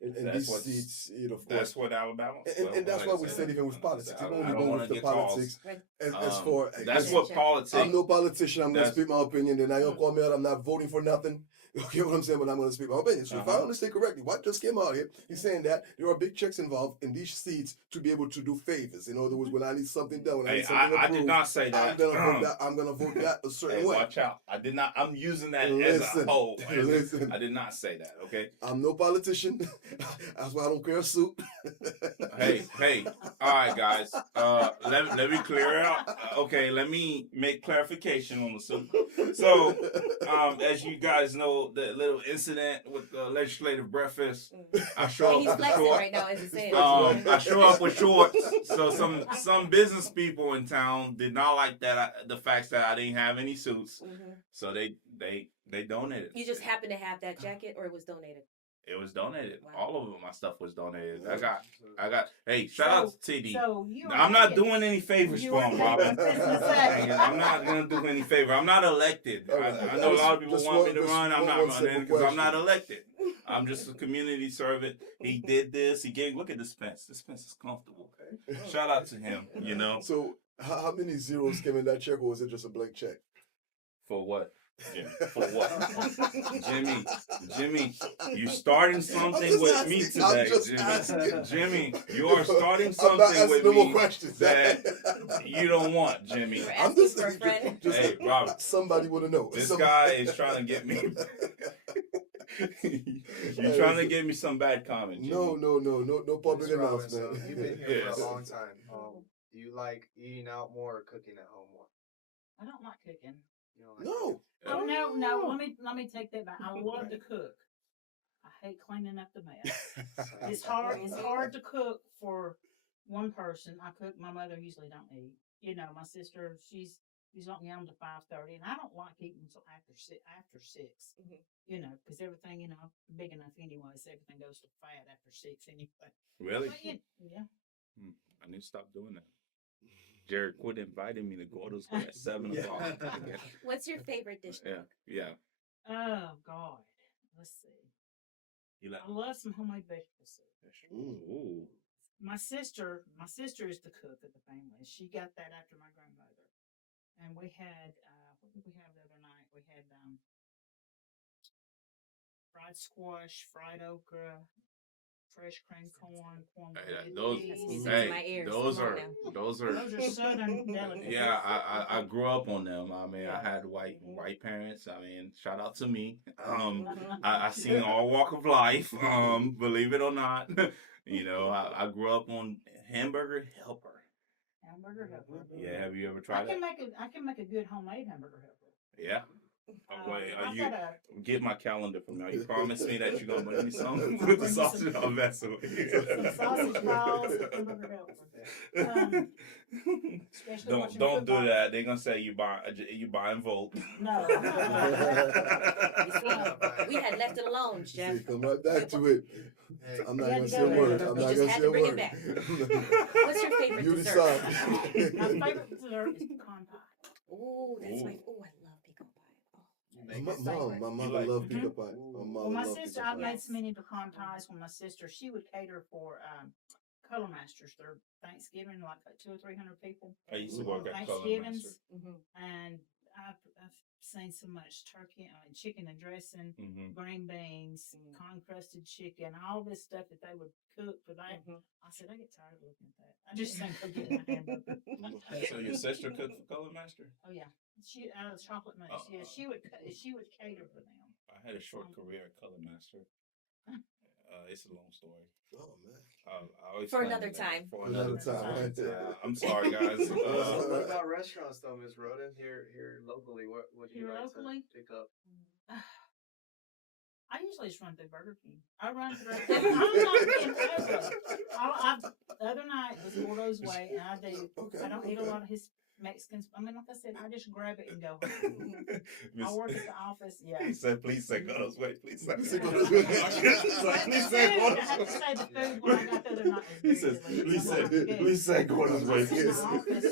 in these seats, of That's course, what Alabama. and that's why we said even with politics, I it's only don't going want with to the get calls. politics. As for That's what politics. I'm no politician. I'm going to speak my opinion. Then I don't call me out. I'm not voting for nothing. You know what I'm saying? But I'm going to speak my opinion. So if I understand correctly, what just came out here, he's saying that there are big checks involved in these seats to be able to do favors. In other words, when I need something done, when I need something approved, I did not say that. I'm gonna vote that a certain way. Watch out! I did not. I'm using that as a whole. I did not say that. Okay. I'm no politician. That's why I don't care a suit. Hey! All right, guys. Let me clear it out. Okay, let me make clarification on the suit. So, as you guys know, the little incident with the legislative breakfast, I show up He's with flexing shorts. right now as he said. I show up with shorts. So some business people in town did not like the fact that I didn't have any suits. So they donated. You just happened to have that jacket, or it was donated? It was donated. Wow. All of my stuff was donated. I got. Hey, shout out to TD. So I'm not doing any favors for him, Robin. Say. I'm not gonna do any favor. I'm not elected. I know a lot of people want me to run. I'm not running because I'm not elected. I'm just a community servant. He did this. He gave. Look at this fence. This fence is comfortable. Shout out to him. So how many zeros came in that check, or was it just a blank check? For what? Jimmy, for what? Jimmy, you starting something with me today, Jimmy, you are starting something with me that you don't want, Jimmy. I'm just for a friend. Hey, Robert. Somebody would have known. This guy is trying to get me. You trying to give me some bad comment, Jimmy? No public Miss Robin, so announcement. you've been here for Yes. a long time. Do you like eating out more or cooking at home more? I don't like cooking. You don't like No. Oh no. Let me take that back. I love to cook. I hate cleaning up the mess. cooking? It's hard. It's hard to cook for one person. I cook. My mother usually don't eat. You know, my sister. She's not me on to 5:30, and I don't like eating until after 6. After 6, you know, because everything, you know, big enough anyway, so everything goes to fat after 6 anyway. Really? But, yeah. I need to stop doing that. Jared, quit inviting me to go to school at 7 Yeah. o'clock. What's your favorite dish? Yeah. Oh God. Let's see. You like? I love some homemade vegetable soup. Ooh. My sister is the cook of the family. She got that after my grandmother. And we had what did we have the other night? We had fried squash, fried okra, fresh creamed corn, cornbread. Hey, those, That's music to my ears. those Come on are now. those are Those are southern delicacies. Yeah, I grew up on them. I mean, I Yeah. had white parents. I mean, shout out to me. Mhm. I seen all walk of life. Believe it or not, you know, I grew up on hamburger helper. Hamburger helper. Yeah, have you ever I tried can that? make a good homemade hamburger helper. Yeah. Wait, I you gotta get my calendar from now. You promised me that you're gonna bring me some I'll with the bring you sausage. I'll mess with some sausage balls and hamburger helper. Especially watching Don't football. do that. They're gonna say you buying Volt. No, I'm not buying that. You see, we had left it alone, Jeff. See, come right back to it. Hey, I'm not You had gonna to say go a there. word. I'm You not just gonna had say to a bring it word. back. What's your favorite You dessert? decide. My favorite dessert is pecan pie. Oh, that's my. Ooh. Oh, I love pecan pie. you My make My it favorite. mom, my You mother like- loved pecan pie. Ooh. My Well, mother Well, my loved sister, pecan I've pie. made so many pecan pies when my sister, she would cater for Color Masters. They're Thanksgiving, like 200 or 300 people. I used to work at Color Thanksgivings, Master. and I've seen so much turkey and chicken and dressing, Mm-hmm. green beans, corn crusted chicken, all this stuff that they would cook for that. I said, I get tired of looking at that. I just think of getting my hamburger. So your sister cooked for Color Master? Oh yeah, she chocolate mousse. Yeah, she would cater for them. I had a short career at Color Master. It's a long story. Oh man. I'll For explain another it later. time. For Another another time. time. I'm sorry, guys. what about restaurants though, Miss Roden? Here locally, what do you Here like locally? to pick up? I usually just run through Burger King. I run through. I'm not being ugly. The other night was Gordo's Way, and I don't eat a lot of his Mexicans. I mean, like I said, I just grab it and go home. I work at the office. Yeah. He said, please say God's way. Please say Say God's God's way. way. Please I say have God's to way. say the food when I got the other night He was says, very please say, delicious. please say God's I way. sit in Yes. my office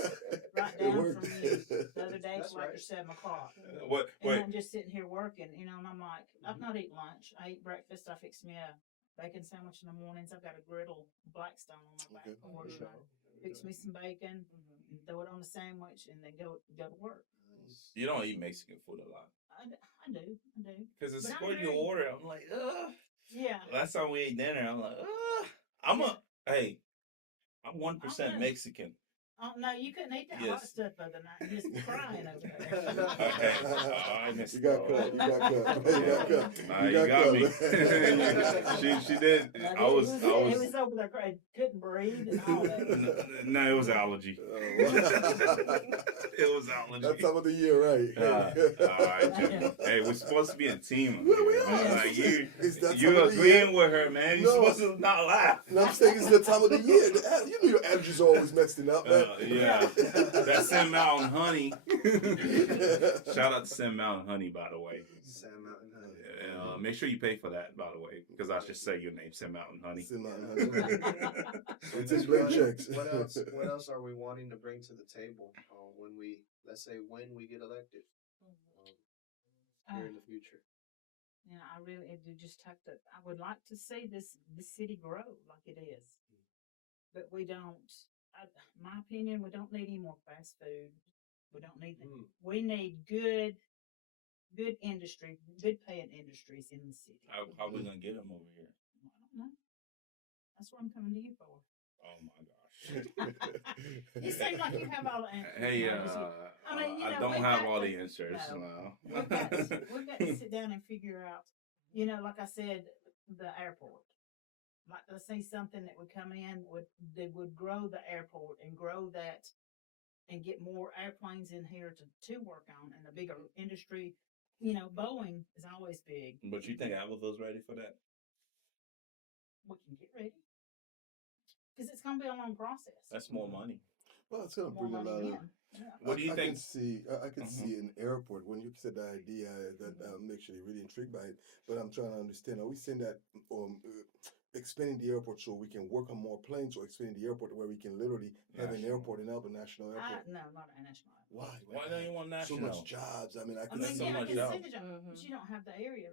right It down worked. from you the other day That's till like right. 7 o'clock. What? And Wait. I'm just sitting here working, you know, and I'm like, I've not eaten lunch. I eat breakfast. I fix me a bacon sandwich in the mornings. I've got a griddle Blackstone on my back porch. And I fix me some bacon, and throw it on a sandwich, and then go to work. You don't eat Mexican food a lot. I do. Because it's But I'm what you very- order. I'm like, ugh. Yeah. Last time we ate dinner, I'm like, ugh. I'm 1% Mexican. Oh no, you couldn't eat that hot Yes. stuff the other night. You're just crying over there. Okay. I missed You got it. cut. You got cut. You got cut. Nah, you got me. she did. Like, I was. It was over there crying, couldn't breathe and all that. No, it was allergy. It was allergy. That time of the year, right? All right, Jim. Hey, we're supposed to be a team. Well, we man. are. Like It's that you time of the agreeing year. with her, man. You're No. supposed to not laugh. No, I'm saying it's the time of the year. You know your allergies are always messing up, man. Yeah, that's Sam Mountain Honey. Shout out to Sam Mountain Honey, by the way. Sam Mountain Honey. Make sure you pay for that, by the way, because I should say your name, Sam Mountain Honey. Sit down, honey. So It's Miss his blank Roden, checks. What else are we wanting to bring to the table when we, let's say, when we get elected here in the future? Yeah, I really do just have to. I would like to see this city grow like it is, but we don't. My opinion, we don't need any more fast food. We don't need them. We need good industry, good paying industries in the city. How are we gonna get them over here? I don't know. That's what I'm coming to you for. Oh my gosh. You seem like you have all the answers. Hey, I mean, you I know, don't we've have got all to- the answers. no. No. We've got to sit down and figure out, like I said, the airport. Like let's say something that would come in that would grow the airport and grow that and get more airplanes in here to work on and a bigger industry. Boeing is always big. But you think Albertville's ready for that? We can get ready because it's going to be a long process. That's more money. Well, it's going to More bring a money lot of. in. Yeah. What do you I think? I can see an airport when you said the idea that I'm actually really intrigued by it. But I'm trying to understand. Are we saying that expanding the airport so we can work on more planes, or expanding the airport where we can literally have an airport in Albert National Airport? No, not a national. Why? Why don't you want So national? much jobs. I mean, I I could mean, That's see so yeah, I much can job. see the job, but you don't have the area.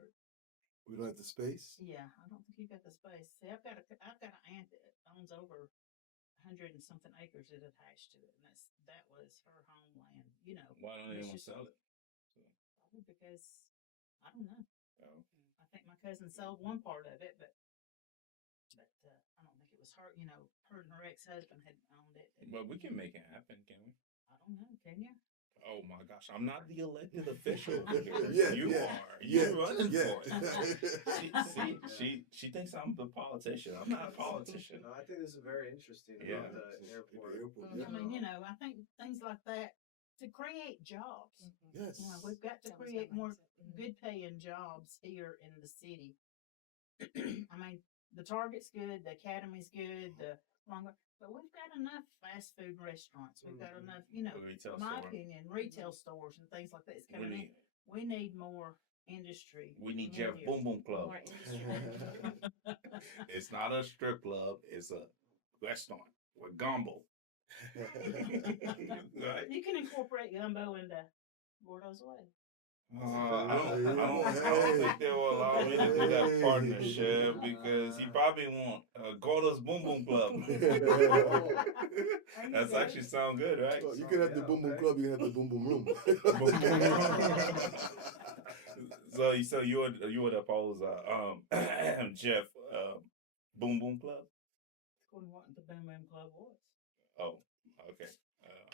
we don't have the space. Yeah, I don't think you got the space. See, I've got an aunt that owns over 100 and something acres is attached to it, and that was her homeland. Why don't you it's want to just- sell it? Probably because I don't know. Oh. I think my cousin sold one part of it, but I don't think it was her. Her and her ex-husband had owned it. But we can make it happen, can we? I don't know. Can you? Oh my gosh, I'm not the elected official. Yeah, You yeah, are. yeah, You're running yeah. for it. She thinks I'm the politician. I'm not a politician. No, I think this is very interesting Yeah. about the airport. Yeah. I mean, I think things like that to create jobs. Yes. We've got to create more good paying jobs here in the city. I mean, the Target's good, the Academy's good, the longer, but we've got enough fast food restaurants. We've got enough, Retail in my store. opinion, retail stores and things like that. It's We coming in. need, We need more industry. we need in Jeff here. Boom Boom Club. More industry. It's not a strip club. It's a restaurant with gumbo. Right? You can incorporate gumbo into Gordo's Way. I don't think they will allow me to do that partnership because he probably want Gordo's Boom Boom Club. That's actually sound good, right? Well, you can have the Yeah, boom boom okay. club. You can have the boom boom room. So you would oppose Jeff Boom Boom Club? That's what the Boom Boom Club was. Oh, okay.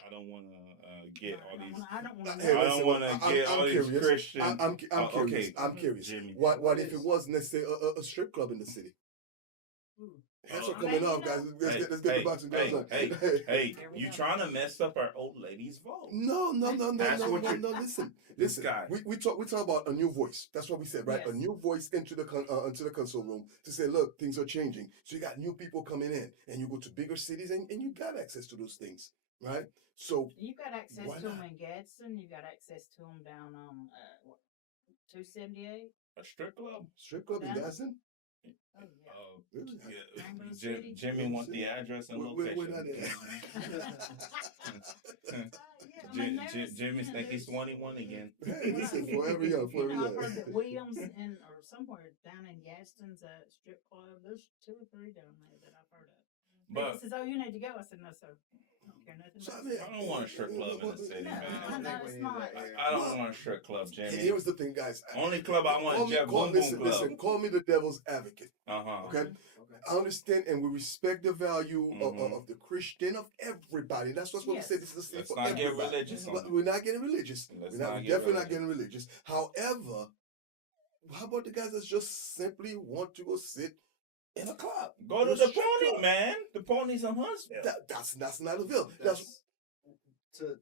I don't want to get all these. I don't want Hey, I to. don't want to get all these curious. Christian. I'm curious. Okay. I'm curious. Jimmy. What if it was, let's say, a strip club in the city? That's what I coming mean, up, guys. Let's get the boxing gloves on. Hey, There we you go. trying to mess up our old lady's vote? No. That's what you're- Listen. This guy. We talk about a new voice. That's what we said, right? Yes. A new voice into the console room to say, look, things are changing. So you got new people coming in, and you go to bigger cities, and you got access to those things, right? So You got access Why to them not? in Gadsden. You got access to them down on 278. A strip club? strip club in Yeah. Gadsden. Oh yeah. Really? Yeah. Rainbow Jim, City? Jimmy want the address and We're location. not in. Jimmy's think he's 21 again. Hey, listen, forever young, forever I've heard that young. Williams or somewhere down in Gadsden's a strip club. There's 2 or 3 down there that I've heard of. But He says, "Oh, you need to go." I said, "No, sir. I don't care nothing So, about I mean, I don't want a strip club in the city, No, man. no, it's not. I don't want a strip club, Jimmy. Here's the thing, guys. Only club I want is Jeff Boom Boom listen, Club. call me the devil's advocate. Uh-huh. Okay, Okay. I understand, and we respect the value Mhm. of the Christian, of everybody. That's what we Yes. say. This is a state Let's for not get everybody. religious on But it. we're not getting religious. Let's We're not get definitely religious. not getting religious. However, how about the guys that just simply want to go sit in a club? Go to In a the strip pony, club? man. The pony's in Huntsville. That's not a Ville. That's To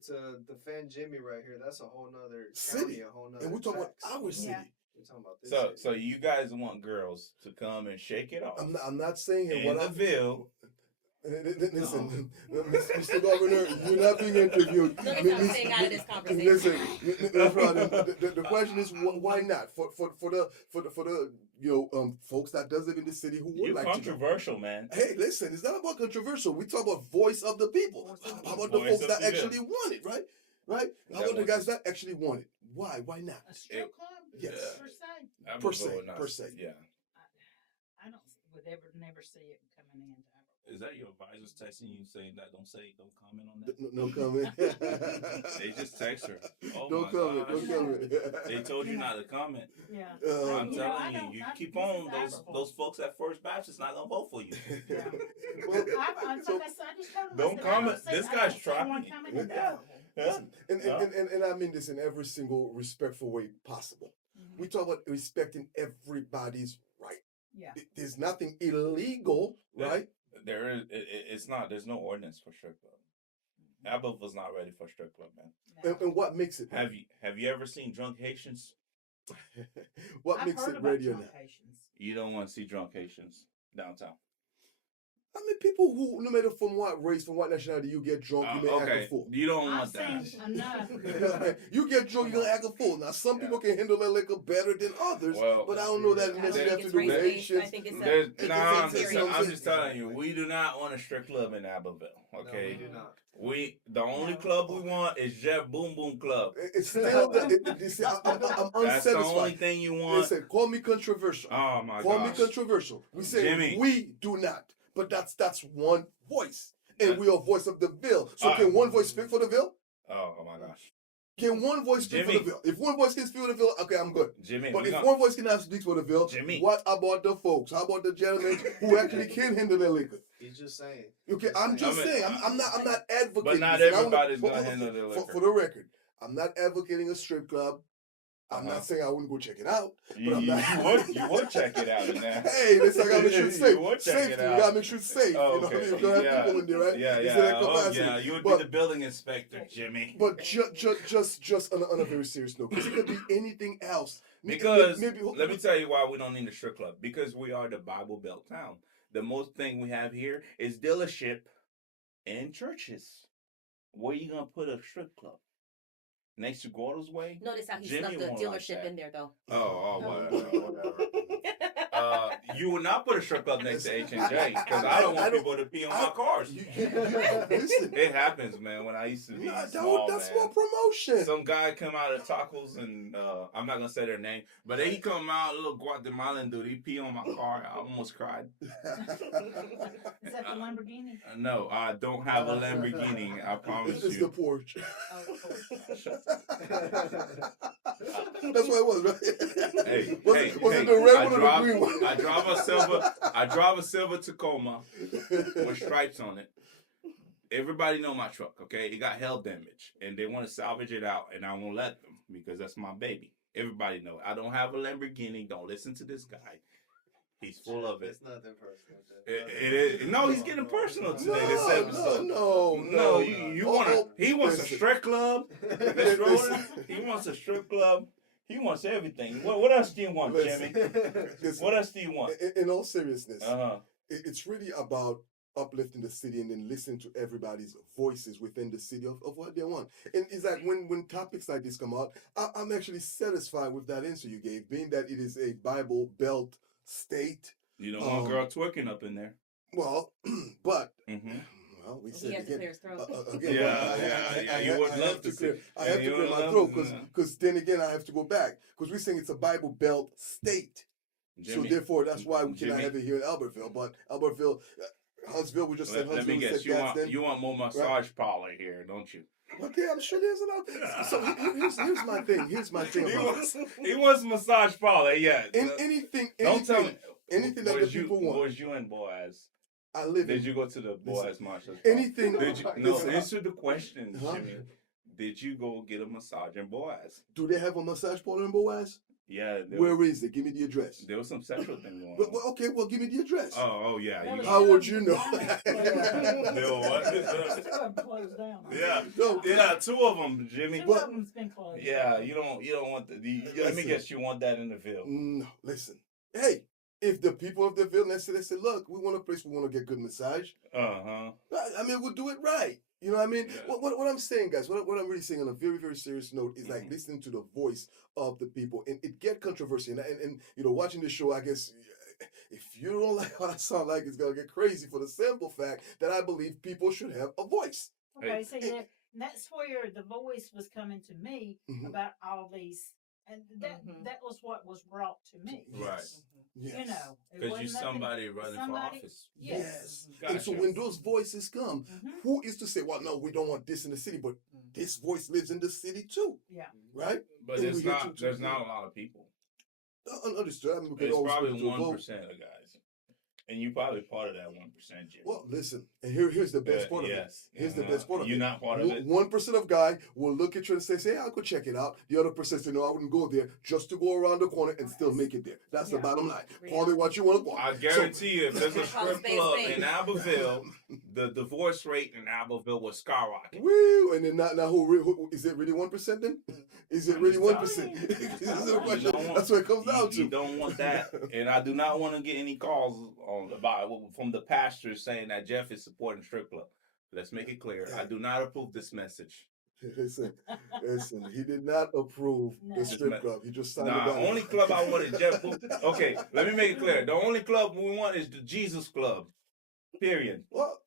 defend Jimmy right here. That's a whole nother City. county, a whole nother. and we're talking about tax. our city. Yeah. We're talking about this. So, city. so you guys want girls to come and shake it off I'm not saying in what the I'm. Ville. Listen, Mr. Governor, you're not being interviewed. Look at something out of this conversation. Listen, no problem. The question is why not for the folks that does live in the city who would You're like to go. controversial, man. Hey, listen, it's not about controversial. We talk about voice of the people. How about the Voice folks of that the actually want it, right? Right? How That about the wants guys it. that actually want it? Why? Why not? A strip club? Yes. Per se. I would Per go se, with not- per se. Yeah. I don't would never see it coming into Alabama. Is that your advisors texting you saying that? Don't comment on that. No comment. They just text her. Oh Don't my comment. gosh. Don't comment. They told you not to comment. Yeah. I'm Um, telling you, you keep on those folks at First Baptist not gonna vote for you. Yeah. Well, I just told him, Don't I said, comment. I don't This see- I guy's don't see one trying. coming into Yeah. Alabama. Yeah. Listen, and I mean this in every single respectful way possible. we talk about respecting everybody's right. Yeah. There's nothing illegal, right? There is. It's not. There's no ordinance for strip club. Abbeville's not ready for strip club, man. No. And what makes it? Have you ever seen drunk Haitians? What I've makes heard it about ready or drunk not? Haitians. You don't want to see drunk Haitians downtown. I mean, people who, no matter from what race, from what nationality, you get drunk, you may act a Okay, fool. you don't I've want that. seen enough. You get drunk, you're gonna act a fool. Now, some people can handle their liquor better than others, Well, but I don't know that I don't necessarily think have to it's do with race-based. I Haitians. think it's There's, it's nah, interior. I'm just telling you, we do not want a strip club in Abbeville. No, Okay, we do not. the only No. club we want is Jeff Boom Boom Club. It's still, you see, I'm That's the only unsatisfied. thing you They want. said, call me controversial. Oh my Call me gosh. controversial. We say Jimmy. we do not, but that's one voice, and That- we are voice of the Ville. So Uh, can one voice speak for the Ville? Oh my gosh, Can one voice speak for the Jimmy. Ville? If one voice can speak for the Ville, okay, I'm good. Jimmy. But we if gon- one voice cannot speak for the Ville, Jimmy. what about the folks? How about the gentlemen who actually can handle their liquor? He's just saying. Okay, I'm just I mean, saying. I'm not advocating. But not this, and I wanna- everybody's for- gonna handle their liquor. For the record, I'm not advocating a strip club. I'm Uh-huh. not saying I wouldn't go check it out. You, but I'm you, not- you would check it out in there. Hey, listen, I gotta make sure it's safe. You would check Safety, it you out. gotta make sure it's safe. Oh, You know what I okay. mean? You're gonna Yeah. have people in there, right? Yeah, It's yeah. in that Oh, capacity. yeah. You would But- be the building inspector, Jimmy. But just on a very serious note, because it could be anything else. Because maybe let me tell you why we don't need a strip club. Because we are the Bible Belt town. The most thing we have here is dealership and churches. Where you gonna put a strip club? Next to Gordo's Way? Notice how he Jimmy snuck the won't like dealership that. in there, though. Oh, whatever. You will not put a strip club next to H&J because I don't want people to pee on my cars. Listen, It happens, man. When I used to be nah, small, that's man. more promotion. Some guy come out of tacos and I'm not gonna say their name, but he come out, a little Guatemalan dude. He pee on my car. I almost cried. Is that the Lamborghini? No, I don't have a Lamborghini. I promise It's you. the porch. Oh, That's what it was, right? Hey, was hey, it, was hey, it the red I one or drive, the green one? I drive a silver Tacoma with stripes on it. Everybody know my truck, okay? It got hell damage, and they want to salvage it out, and I won't let them because that's my baby. Everybody know it. I don't have a Lamborghini. Don't listen to this guy. He's full of it. It's nothing personal. It is. No, he's getting personal today. This No, episode. no. You want? He wants a Listen. strip club. Miss Roden, he wants a strip club. He wants everything. What else do you want, Listen. Jimmy? Listen, What else do you want? in all seriousness, Uh-huh. it's really about uplifting the city and then listening to everybody's voices within the city of what they want. And it's like when topics like this come out, I'm actually satisfied with that answer you gave, being that it is a Bible Belt state. You don't want a girl twerking up in there. Well, but Mm-hmm. well, we He said has to again. clear his throat. Again, Yeah, you would I love have to to clear, see- I have you to clear would my love throat to- because then again I have to go back because we're saying it's a Bible Belt state. Jimmy, So therefore, that's why we cannot Jimmy. have it here in Albertville. But Albertville, Huntsville, we just said let Huntsville. me we guess. said Gadsden. You want more massage parlor here, don't you? Okay, I'm sure there's enough. So here's my thing. Here's my thing He about wants massage parlor. Yeah. anything. Don't tell me. anything that the people want. Was you and Boaz? I live Did in you go to the Boaz massage? anything. Did you, no, Listen, answer the question, Huh? Jimmy. Did you go get a massage in Boaz? do they have a massage parlor in Boaz? Yeah. Where is it? Give me the address. There was some sexual thing going Well, on. okay, well, give me the address. Oh yeah. That was- How would you know? There was Two of them closed down. Yeah. No, Yeah, two of them, Jimmy. Two of them's been closed. Yeah, you don't want let me Listen. guess, you want that in the Ville. No, listen. Hey, if the people of the Ville, they say, look, we want a place we want to get good massage. Uh-huh. I mean, we'll do it right. You know what I mean? Yeah. What I'm saying, guys, what I'm really saying on a very, very serious note is like Mhm. listening to the voice of the people. And it get controversy. And you know, watching the show, I guess, if you don't like what I sound like, it's going to get crazy for the simple fact that I believe people should have a voice. Okay, so that's where the voice was coming to me Mhm. about all these, and that was what was brought to me. Right. Yes. You know, it Because wasn't you're nothing- somebody running somebody- for office. Yes. Gotcha. And so when those voices come, Mhm. who is to say, well, no, we don't want this in the city, but this voice lives in the city too, Yeah. right? But And there's we get not to- there's not a lot of people. Understood. I mean, we could It's always probably put it to a vote. 1% of guys. And you probably part of that 1%, Jimmy. Well, listen, and here's the best part of it. Yes. Here's the best part of You're it. not part of it. 1% of guy will look at you and say, I'll go check it out. The other percent say, no, I wouldn't go there just to go around the corner and still make it there. That's the Yeah. bottom line. Call it what you want to call it. I guarantee you, if there's a strip Space, club space. in Albertville, the divorce rate in Albertville was skyrocketing. Woo! And then now, who is it really 1% then? Is it I'm really just telling 1%? you. This is the question. You don't want- That's what it comes down You to. don't want that, and I do not want to get any calls from the pastors saying that Jeff is supporting strip club. Let's make it clear. I do not approve this message. Listen, he did not approve the No. strip club. He just signed Nah, it down. only club I want is Jeff. Okay, let me make it clear. The only club we want is the Jesus Club. Period. Well,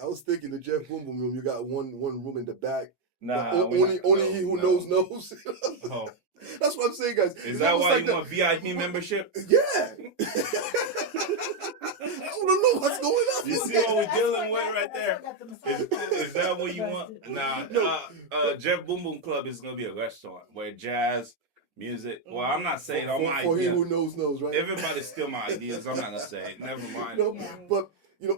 I was thinking the Jeff Boom Boom room. You got one room in the back. Nah, Only he who knows knows. Oh. That's what I'm saying, guys. Is It's that almost why like you want VIP membership? Yeah. I don't know what's going on. You see what we're dealing with right there? Is that what you want? Nah, Jeff Boom Boom Club is gonna be a restaurant where jazz, music. Well, I'm not saying all my for him ideas. who knows, right? Everybody steal my ideas. I'm not gonna say it. Never mind. No, but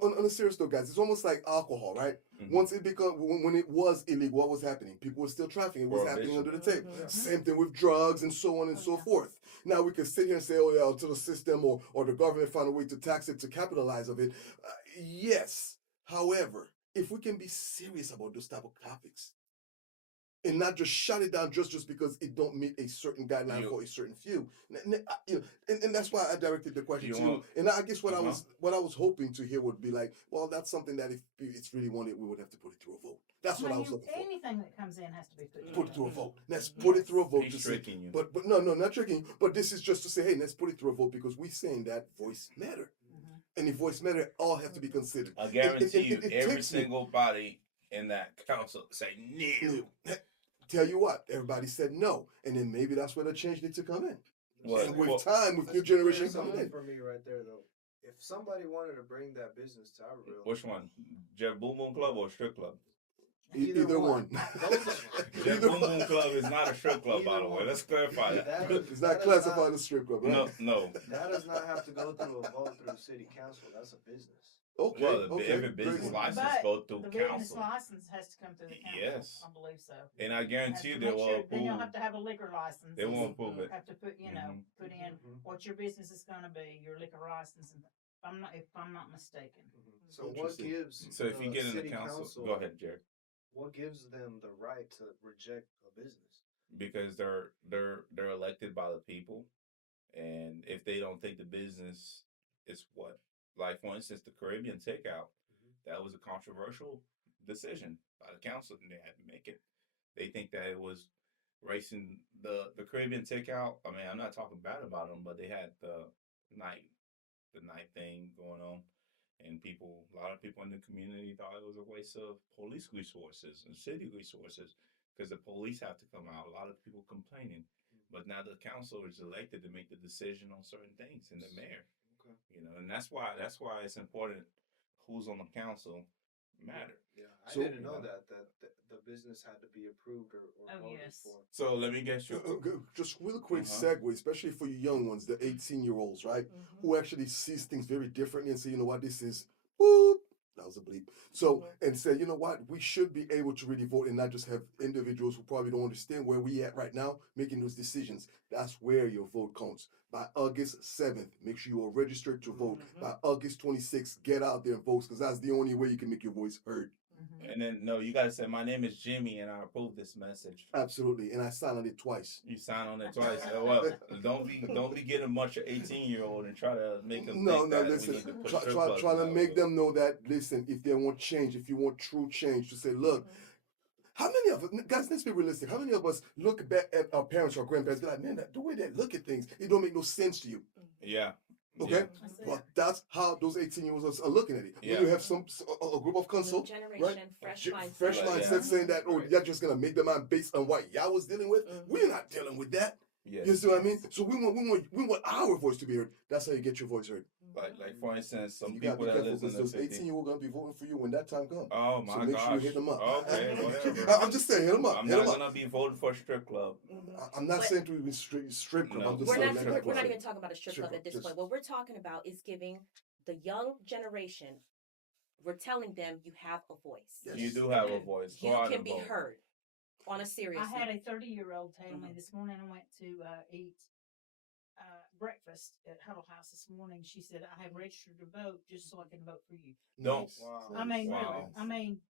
on a serious note, guys, it's almost like alcohol, right? Mhm. Once it become when it was illegal, what was happening? People were still trafficking. It was happening under the table. Mhm. Same thing with drugs and so on and so forth. Now we can sit here and say, oh yeah, until the system or the government found a way to tax it to capitalize of it. Yes. However, if we can be serious about those type of topics and not just shut it down just because it don't meet a certain guideline for a certain few, and that's why I directed the question to you. And I guess what I was hoping to hear would be like, well, that's something that if it's really wanted, we would have to put it through a vote. That's what I was looking for. Anything that comes in has to be Put it through a vote. Let's put it through a vote. He's tricking you. But no, not tricking you. But this is just to say, hey, let's put it through a vote because we're saying that voice matter. And if voice matter, all have to be considered. I guarantee you, it every takes single body in that council say no. Tell you what, everybody said no, and then maybe that's where the change needs to come in. What? And with time, with new generation coming in. For me, right there though, if somebody wanted to bring that business to Albertville, Which one? Jeff Boom Boom Club or strip club? Either one. Jeff Boom Boom Club is not a strip club, by the way. Let's clarify that. It's not classified as strip club, right? No. That does not have to go through a vote through city council. That's a business. Okay. Well, okay. every business Great. license But go through the business council. license has to come through the council. Yes. I believe so. And I guarantee you Has to they make will sure- Then you'll approve. have to have a liquor license. They won't approve it. Have to put, put in what your business is going to be, your liquor license. And if I'm not mistaken. So what Interesting. gives So if you get in the city council, go ahead, Jared. What gives them the right to reject a business? Because they're elected by the people, and if they don't think the business is what, like for instance, the Caribbean takeout, that was a controversial decision by the council, and they had to make it. They think that it was racing the Caribbean takeout. I mean, I'm not talking bad about them, but they had the night thing going on. And a lot of people in the community thought it was a waste of police resources and city resources because the police have to come out. A lot of people complaining, but now the council is elected to make the decision on certain things, and the mayor, Okay. and that's why it's important who's on the council matter. Yeah, I So- didn't know that the business had to be approved or voted yes. for. So let me get you. Just real quick Uh-huh. segue, especially for you young ones, the 18-year-olds, right? Who actually sees things very differently and say, you know what, this is boop. That was a bleep. So, and say, you know what, we should be able to really vote and not just have individuals who probably don't understand where we at right now making those decisions. That's where your vote counts. By August 7th, make sure you are registered to vote. By August 26th, get out there and vote because that's the only way you can make your voice heard. And then no, you gotta say my name is Jimmy and I approve this message. Absolutely. And I signed on it twice. You sign on it twice. Well, don't be getting a bunch of 18-year-old and try to make them No, think no, that we listen. need to put Try strip to clubs make out. them know that, listen, if they want change, if you want true change, to say, look, how many of us, guys, let's be realistic. How many of us look back at our parents or grandparents, be like, man, the way they look at things, it don't make no sense to you. Yeah. Okay? Yeah. Well, that's how those 18-year-olds are looking at it. Yeah. When you have a group of consult, Generation, right? fresh Fresh mindset. mindset Yeah. saying that, oh, you're just going to make the mind based on what y'all was dealing with. We're not dealing with that. Yeah. You see what I mean? So we want our voice to be heard. That's how you get your voice heard. Like for instance, some You got to people be that careful live in because the those 50. 18-year-olds going to be voting for you when that time comes. Oh So my make gosh. sure you hit them up. Okay, whatever. I'm just saying, hit them up. I'm hit not them up. gonna be voting for a strip club. I'm not But- saying to be strip club. No. I'm just We're saying not, that we're not person. even talking about a strip club at this Just- point. What we're talking about is giving the young generation, we're telling them you have a voice. Yes. You do have a voice. Go You out can and be vote. heard on a serious I had note. a 30-year-old tell me this morning. I went to eat breakfast at Huddle House this morning. She said, I have registered to vote just so I can vote for you. Don't- Nice. Wow. I mean, Wow. really. I mean,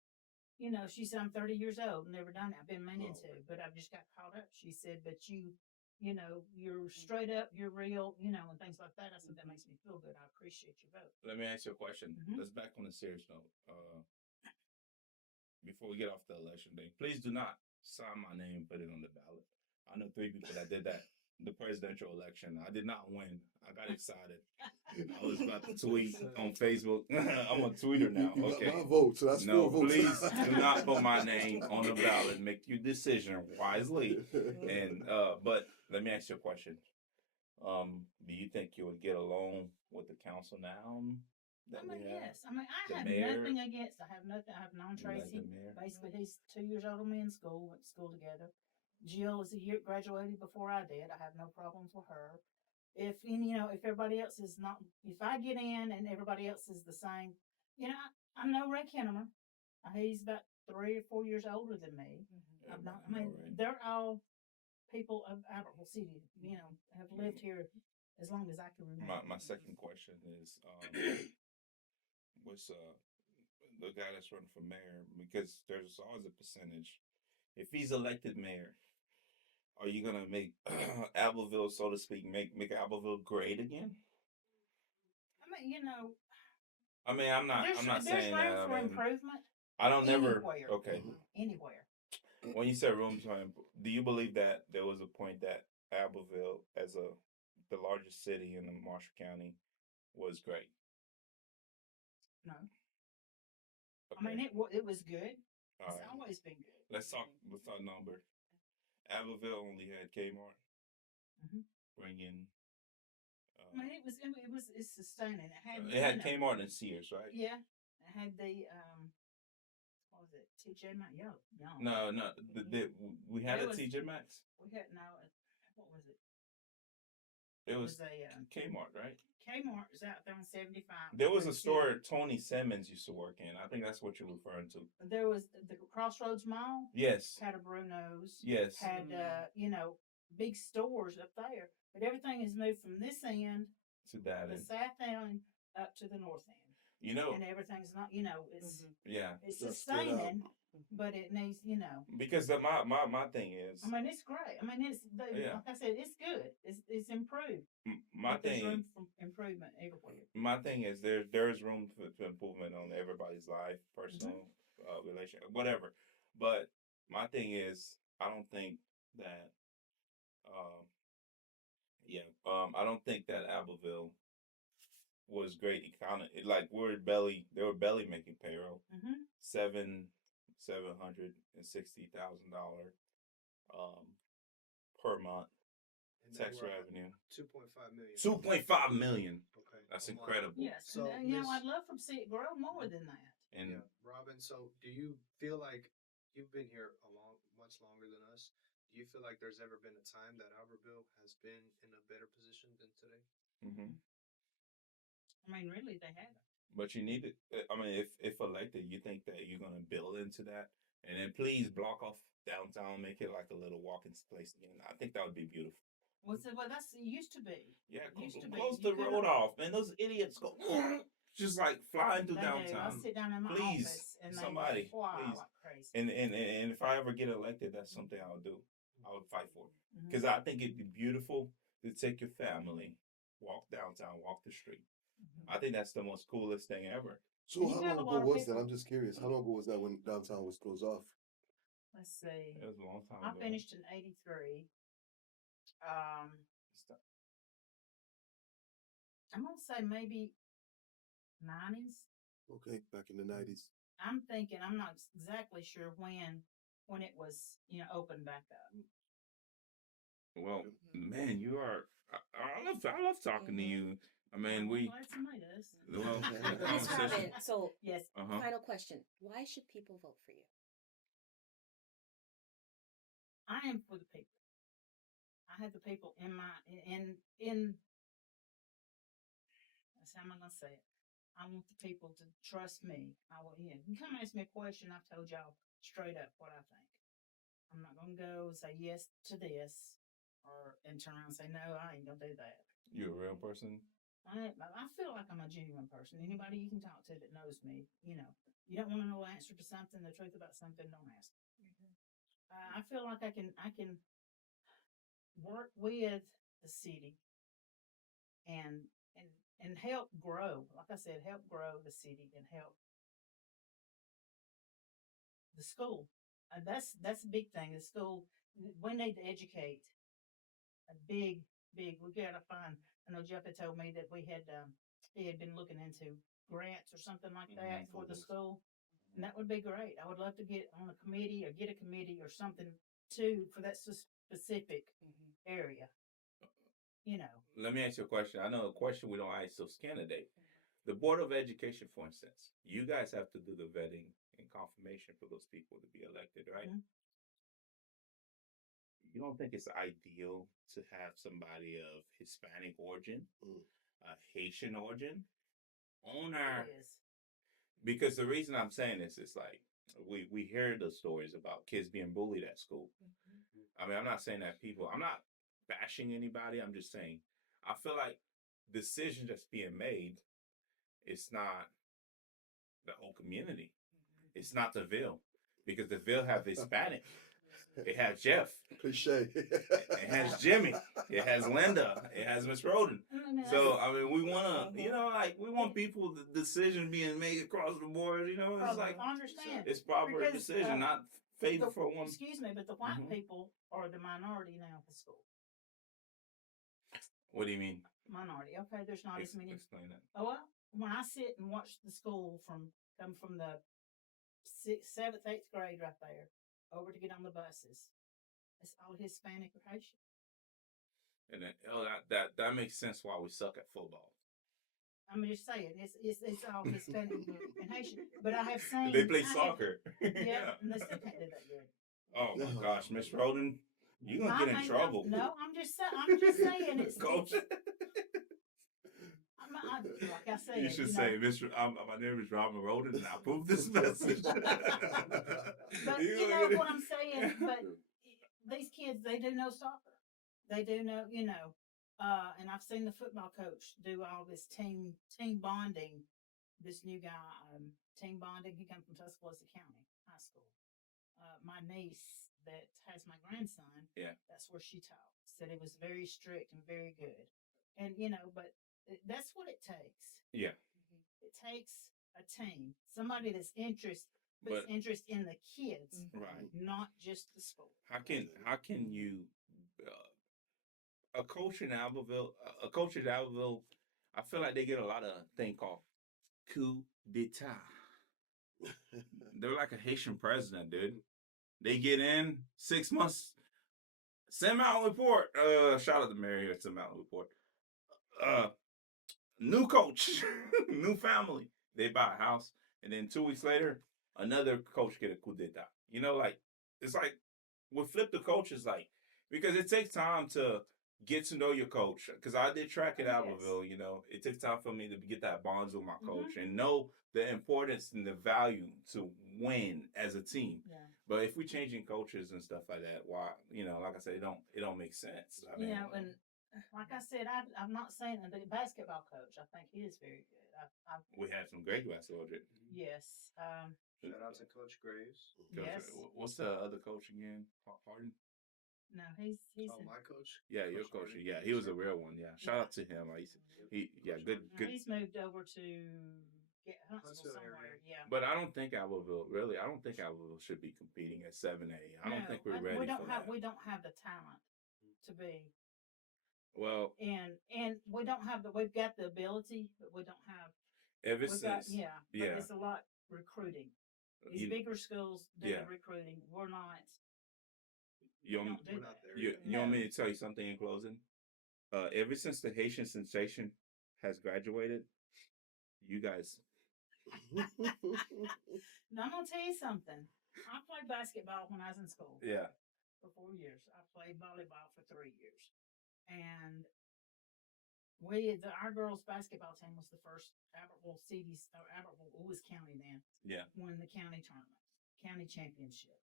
you know, she said, I'm 30 years old, never done it. I've been meaning Oh. to, but I've just got caught up. She said, but you know, you're straight up, you're real, you know, and things like that. I said, that makes me feel good. I appreciate your vote. Let me ask you a question. Mhm. Let's back on a serious note. Before we get off the election day, please do not sign my name, put it on the ballot. I know 3 people that did that. The presidential election. I did not win. I got excited. I was about to tweet on Facebook. I'm a tweeter now. You got Okay. my vote, so that's No, 4 votes. please do not put my name on the ballot. Make your decision wisely. And but let me ask you a question. Do you think you would get along with the council now? I mean, yes. I mean, I The have mayor- nothing against. I have nothing. I have known You like Tracy. the mayor? Basically, he's 2 years older than me in school. Went to school together. Jill is a year graduated before I did. I have no problems with her. If you know, if everybody else is not, if I get in and everybody else is the same, you know, I know Ray Kinnemer. He's about 3 or 4 years older than me. I'm not. I mean, they're all people of Albertville City. You know, have lived here as long as I can remember. My second question is what's the guy that's running for mayor, because there's always a percentage. If he's elected mayor, are you gonna make Albertville, so to speak, make Albertville great again? I mean, you know, I mean, I'm not there's saying room that. for I mean, improvement I don't never. anywhere. Okay, Anywhere. when you said room to do you believe that there was a point that Albertville, as the largest city in the Marshall County, was great? No, Okay. I mean it was good. All It's right. always been good. Let's talk number. Abbeville only had Kmart. Mhm. Bring in. I mean it's sustaining. It had It had you know, Kmart and Sears, right? Yeah, it had the what was it? TJ Maxx. No, we had It a was- TJ Maxx. We had no. What was it? It was a Kmart, right? Kmart was out there on 75. There was a store Tony Simmons used to work in. I think that's what you're referring to. There was the Crossroads Mall. Yes. Had a Bruno's. Yes. Had you know, big stores up there, but everything has moved from this end To that the end. south end up to the north end. You know. And everything's not, you know, it's Yeah. it's Just spread out. sustaining, but it needs, you know. Because my thing is. I mean, it's great. I mean, Yeah. like I said, it's good. It's improved. My But there's thing. room for improvement everywhere. My thing is there's room for improvement on everybody's life, personal, relation, whatever. But my thing is, I don't think that, I don't think that Abbeville was great economy. Like they were barely making payroll. Mm-hmm. $760,000 per month And they tax were revenue. 2.5 million. 2.5 million. Okay. That's a month. incredible. Yes. So, and, you know, Miss- I'd love to see it grow more than that. And Yeah, Robin. So, do you feel like you've been here much longer than us? Do you feel like there's ever been a time that Albertville has been in a better position than today? mhm. I mean, really, they haven't. But you need it. I mean, if elected, you think that you're gonna build into that, and then please block off downtown, make it like a little walking place again. I think that would be beautiful. Well, that's it used to be. Yeah, It used to be. close You the could've- road off, and those idiots go just like flying through They do. I downtown. sit down in my Please, office and somebody, they fly please. like crazy. And if I ever get elected, that's something I would do. I would fight for it Mhm. because I think it'd be beautiful to take your family, walk downtown, walk the street. I think that's the most coolest thing ever. So And you how have long a ago lot of was that? people- I'm just curious. How long ago was that when downtown was closed off? Let's see. It was a long time I ago. finished in '83. I'm gonna say maybe '90s. Okay, back in the 90s. I'm thinking. I'm not exactly sure when it was, you know, opened back up. Well, man, you are. I love talking to you. I mean, I'm we. glad somebody does. Well, the Miss conversation. Robin, so Yes. final question. Why should people vote for you? I am for the people. I have the people in my in. That's how I'm gonna say it. I want the people to trust me. I will, you come ask me a question, I've told y'all straight up what I think. I'm not gonna go say yes to this and turn around and say, no, I ain't gonna do that. You a real person? I feel like I'm a genuine person. Anybody you can talk to that knows me, you don't want to know the answer to something, the truth about something, don't ask. I feel like I can work with the city and and help grow. Like I said, help grow the city and help the school. That's a big thing. The school, we need to educate. A big. We gotta find. I know Jeff had told me that he had been looking into grants or something like that for the school, and that would be great. I would love to get on a committee or get a committee or something too for that specific area. Let me ask you a question. I know a question we don't ask those candidates. The Board of Education, for instance, you guys have to do the vetting and confirmation for those people to be elected, right? Mhm. You don't think it's ideal to have somebody of Hispanic origin, Haitian origin, on our? It is. Because the reason I'm saying this is like we hear the stories about kids being bullied at school. I mean, I'm not saying that I'm not bashing anybody. I'm just saying, I feel like decision that's being made, it's not the whole community. It's not the Ville, because the Ville have Hispanic. It has Jeff. Cliche. It has Jimmy. It has Linda. It has Miss Roden. So I mean, we want to, we want people the decision being made across the board. It's like I understand. it's proper Because, decision, not favor for one. Excuse me, but the white people are the minority now at the school. What do you mean? Minority. Okay, there's not as many. Explain that. Oh, well, when I sit and watch the school come from the 6th, 7th, 8th grade right there over to get on the buses, it's all Hispanic or Haitian. And then, that makes sense why we suck at football. I'm just saying, it's all Hispanic and Haitian. But I have seen they play soccer. Yeah, and they still can't do that good. Oh my gosh, Miss Roden, you're gonna get in trouble. No, I'm just saying it's Coach. Like I said, you should say, Mr. My name is Robert Roden, and I approve this message. But you know what I'm saying. But these kids, they do know soccer. They do know, and I've seen the football coach do all this team bonding. This new guy, team bonding. He comes from Tuscaloosa County High School. My niece that has my grandson, that's where she taught. Said it was very strict and very good. And but that's what it takes. Yeah. It takes a team, somebody that's puts interest in the kids, right? Not just the sport. How can you, a coach in Albertville, I feel like they get a lot of thing called coup d'etat. They're like a Haitian president, dude. They get in 6 months. Send Mountain report. Shout out to Mary here. Send Mountain report. New coach, new family. They buy a house, and then 2 weeks later, another coach get a coup d'etat. It's like we flip the coaches, because it takes time to get to know your coach. Because I did track at Albertville. It took time for me to get that bonds with my coach and know the importance and the value to win as a team. Yeah. But if we're changing coaches and stuff like that, why? Like I said, it don't make sense. I mean, and like I said, I'm not saying that the basketball coach. I think he is very good. We had some great basketball. Yes. Shout out to Coach Graves. Yes. What's the other coach again? Harden? No, he's my coach. Yeah, your coach. Yeah, he was a real one. Yeah, shout out to him. Good. He's moved over to Huntsville somewhere. Yeah. But I don't think Albertville should be competing at 7A. I don't think we're ready for that. We don't have the talent to be. Well, and we don't have we've got the ability, but we don't have. But it's a lot recruiting. These bigger schools do the recruiting. We're not. We're not there. You want me to tell you something in closing? Ever since the Haitian sensation has graduated, you guys. Now I'm gonna tell you something. I played basketball when I was in school. Yeah. For 4 years. I played volleyball for 3 years. And our girls basketball team was the first Albertville Lewis County then Yeah. won the county tournament, county championship.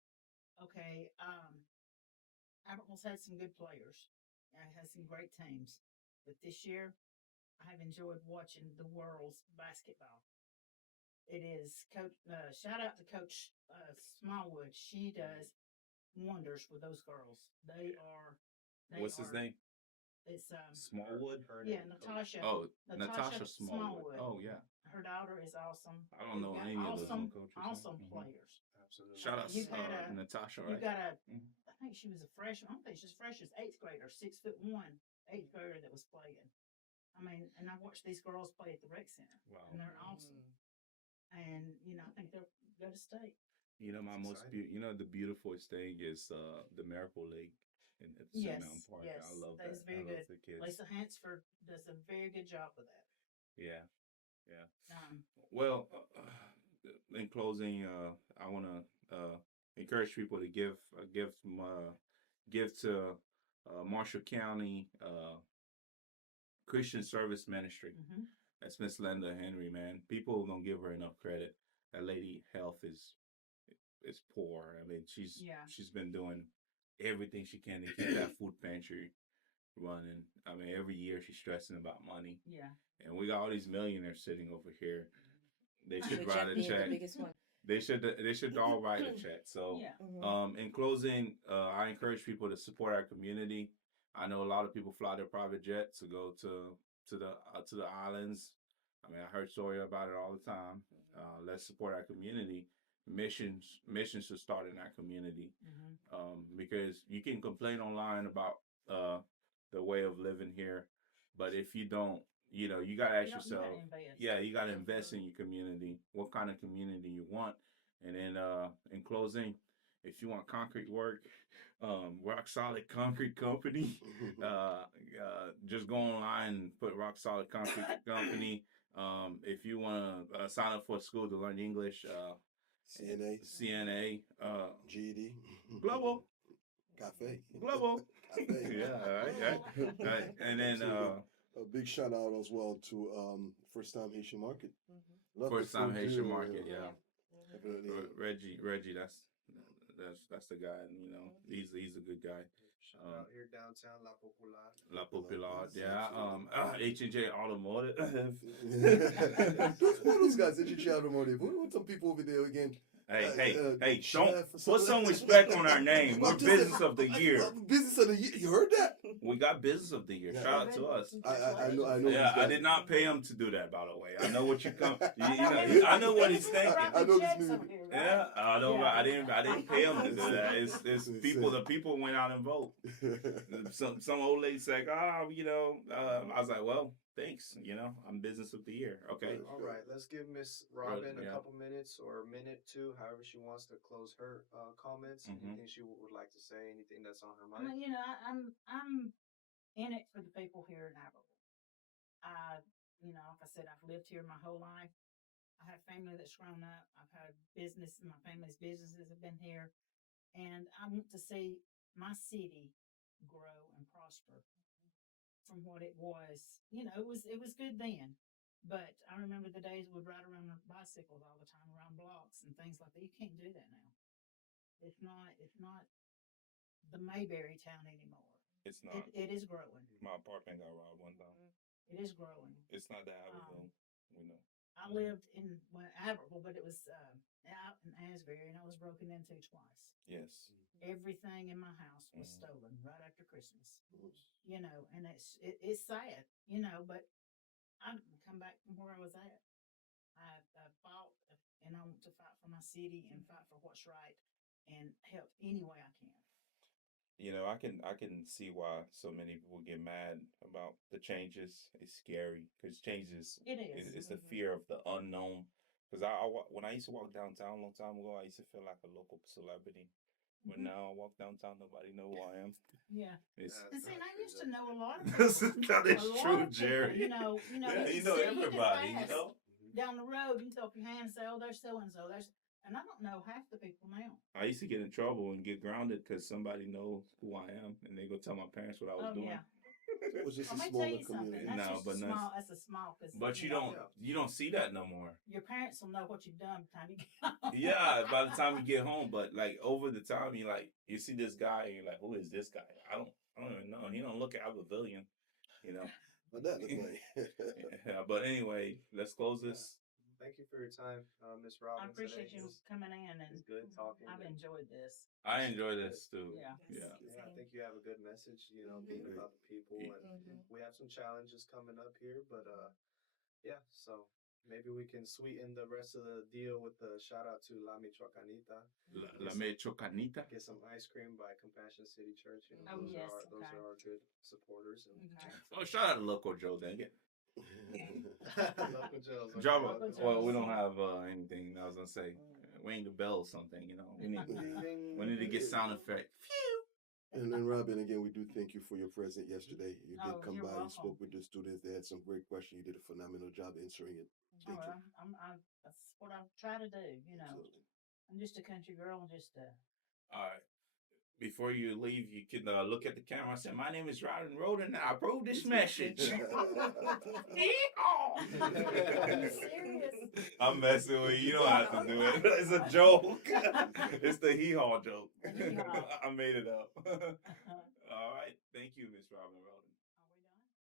Okay, Albertville's had some good players. It has some great teams, but this year I have enjoyed watching the world's basketball. It is coach. Shout out to Coach Smallwood. She does wonders with those girls. They are. What's his name? It's Smallwood. yeah, Natasha. Oh, Natasha Smallwood. Oh yeah. Her daughter is awesome. I don't know They've got any of those awesome, coaches. awesome Mhm. players. Absolutely. Shout out You've had Natasha, right? You got a. Mhm. I think she was a freshman. I don't think she's fresh as 8th grader, 6'1", 8th grader that was playing. I mean, and I watched these girls play at the rec center, Wow. and they're awesome. And I think they'll go to state. You know, the beautiful thing is the Miracle Lake at St. Mountain Park. Yes, I love that that. is very I good. love the kids. Lisa Hansford does a very good job with that. Yeah, yeah. Well, in closing, I want to encourage people to give to Marshall County Christian Service Ministry. Mm-hmm. That's Miss Linda Henry, man. People don't give her enough credit. That lady health is poor. I mean, she's been doing everything she can to keep that food pantry running. I mean, every year she's stressing about money. Yeah. And we got all these millionaires sitting over here. They should With write Jeff a being check. the biggest one. They should all write a check. So, in closing, I encourage people to support our community. I know a lot of people fly their private jets to go to the islands. I mean, I heard story about it all the time. Let's support our community. Missions should start in our community, because you can complain online about the way of living here, but if you don't, you gotta ask yourself, you gotta invest in your community. What kind of community you want? And then, in closing, if you want concrete work, Rock Solid Concrete Company, just go online and put Rock Solid Concrete Company. If you want to sign up for a school to learn English, CNA, GED, Global, Cafe, Global, Cafe. yeah, right. And then a big shout out as well to First Time Haitian Market. Love First the Time food Haitian too. Market, yeah. Definitely. Reggie, that's the guy. He's a good guy. Shout out here downtown, La Popular. La Popular, yeah. H&J Automotive. Those guys, H&J Automotive. What some people over there again? Hey, chef don't put some respect on our name. We're Business of the Year. Business of the Year. You heard that? We got Business of the Year. Yeah. Shout out to us. I know. Yeah, I did not pay him to do that, by the way. I know what you come. I know what he's thinking. I know this movie. Yeah, I know. I didn't pay him to do that. It's people. The people went out and vote. Some old lady said, I was like, well, thanks. I'm Business of the Year. Okay. All right, let's give Miss Robin a couple minutes or a minute too, however she wants to close her comments. Anything she would like to say, anything that's on her mind. I mean, I'm in it for the people here in Aberville. Like I said, I've lived here my whole life. I have family that's grown up. I've had business. My family's businesses have been here, and I want to see my city grow and prosper from what it was. It was good then, but I remember the days we'd ride around on bicycles all the time around blocks and things like that. You can't do that now. It's not the Mayberry town anymore. It's not. It is growing. My apartment got robbed one time. It is growing. It's not that Aberville, we know. I lived in Aberville, but it was out in Asbury, and I was broken into twice. Yes. Everything in my house was stolen right after Christmas. And it's sad, but I come back from where I was at. I fought, and I want to fight for my city and fight for what's right and help any way I can. I can see why so many people get mad about the changes. It's scary because changes. It is. It's the fear of the unknown. Because when I used to walk downtown a long time ago, I used to feel like a local celebrity. But now I walk downtown, nobody know who I am. Yeah. And see, I used to know a lot of people. That is true, Jerry. You know everybody. Down the road, you throw up your hand and say, "Oh, there's so and so." And I don't know half the people now. I used to get in trouble and get grounded because somebody knows who I am, and they go tell my parents what I was doing. Yeah. It was just a Let me tell smaller you something. community. That's No, just but a no, small. That's a small. Cause But you know, don't you don't see that no more. Your parents will know what you've done by the time you get home. Yeah, by the time you get home, but like over the time, you like you see this guy, and you're like, who is this guy? I don't even know. He don't look Albervillian, you know. But that look like. Yeah, but anyway, let's close Yeah. this. Thank you for your time, Miss I Robin. appreciate Today you coming in, and it's good talking. I've and enjoyed this. I enjoy this too. Yeah. Yeah. Yeah, I think you have a good message. You know, being Mhm. about the people, and Mhm. we have some challenges coming up here, but yeah. So maybe we can sweeten the rest of the deal with the shout out to La Michoacanita. La Mechocanita. Get some ice cream by Compassion City Church. You know, Oh, those yes, are okay. our good supporters. And Okay. Oh, shout out to Local Joe, dang it. Local Joe's. Okay, Drop Local a, well, we Joe's. don't have anything. I was gonna say, ring the bell or something. You know, we need to get sound effect. And Robin, again, we do thank you for your presence yesterday. You did Oh, come you're by, you welcome. spoke with the students. They had some great questions. You did a phenomenal job answering it. Oh, Thank you. well, that's what I try to do. You know, Absolutely. I'm just a country girl, just All right. Before you leave, you can look at the camera and say, "My name is Roden, and I approve this message." Are you serious? I'm messing with you. You don't have to do it. It's a joke. It's the hee haw joke. The hee-haw. I made it up. All right. Thank you, Miss Robin Roden.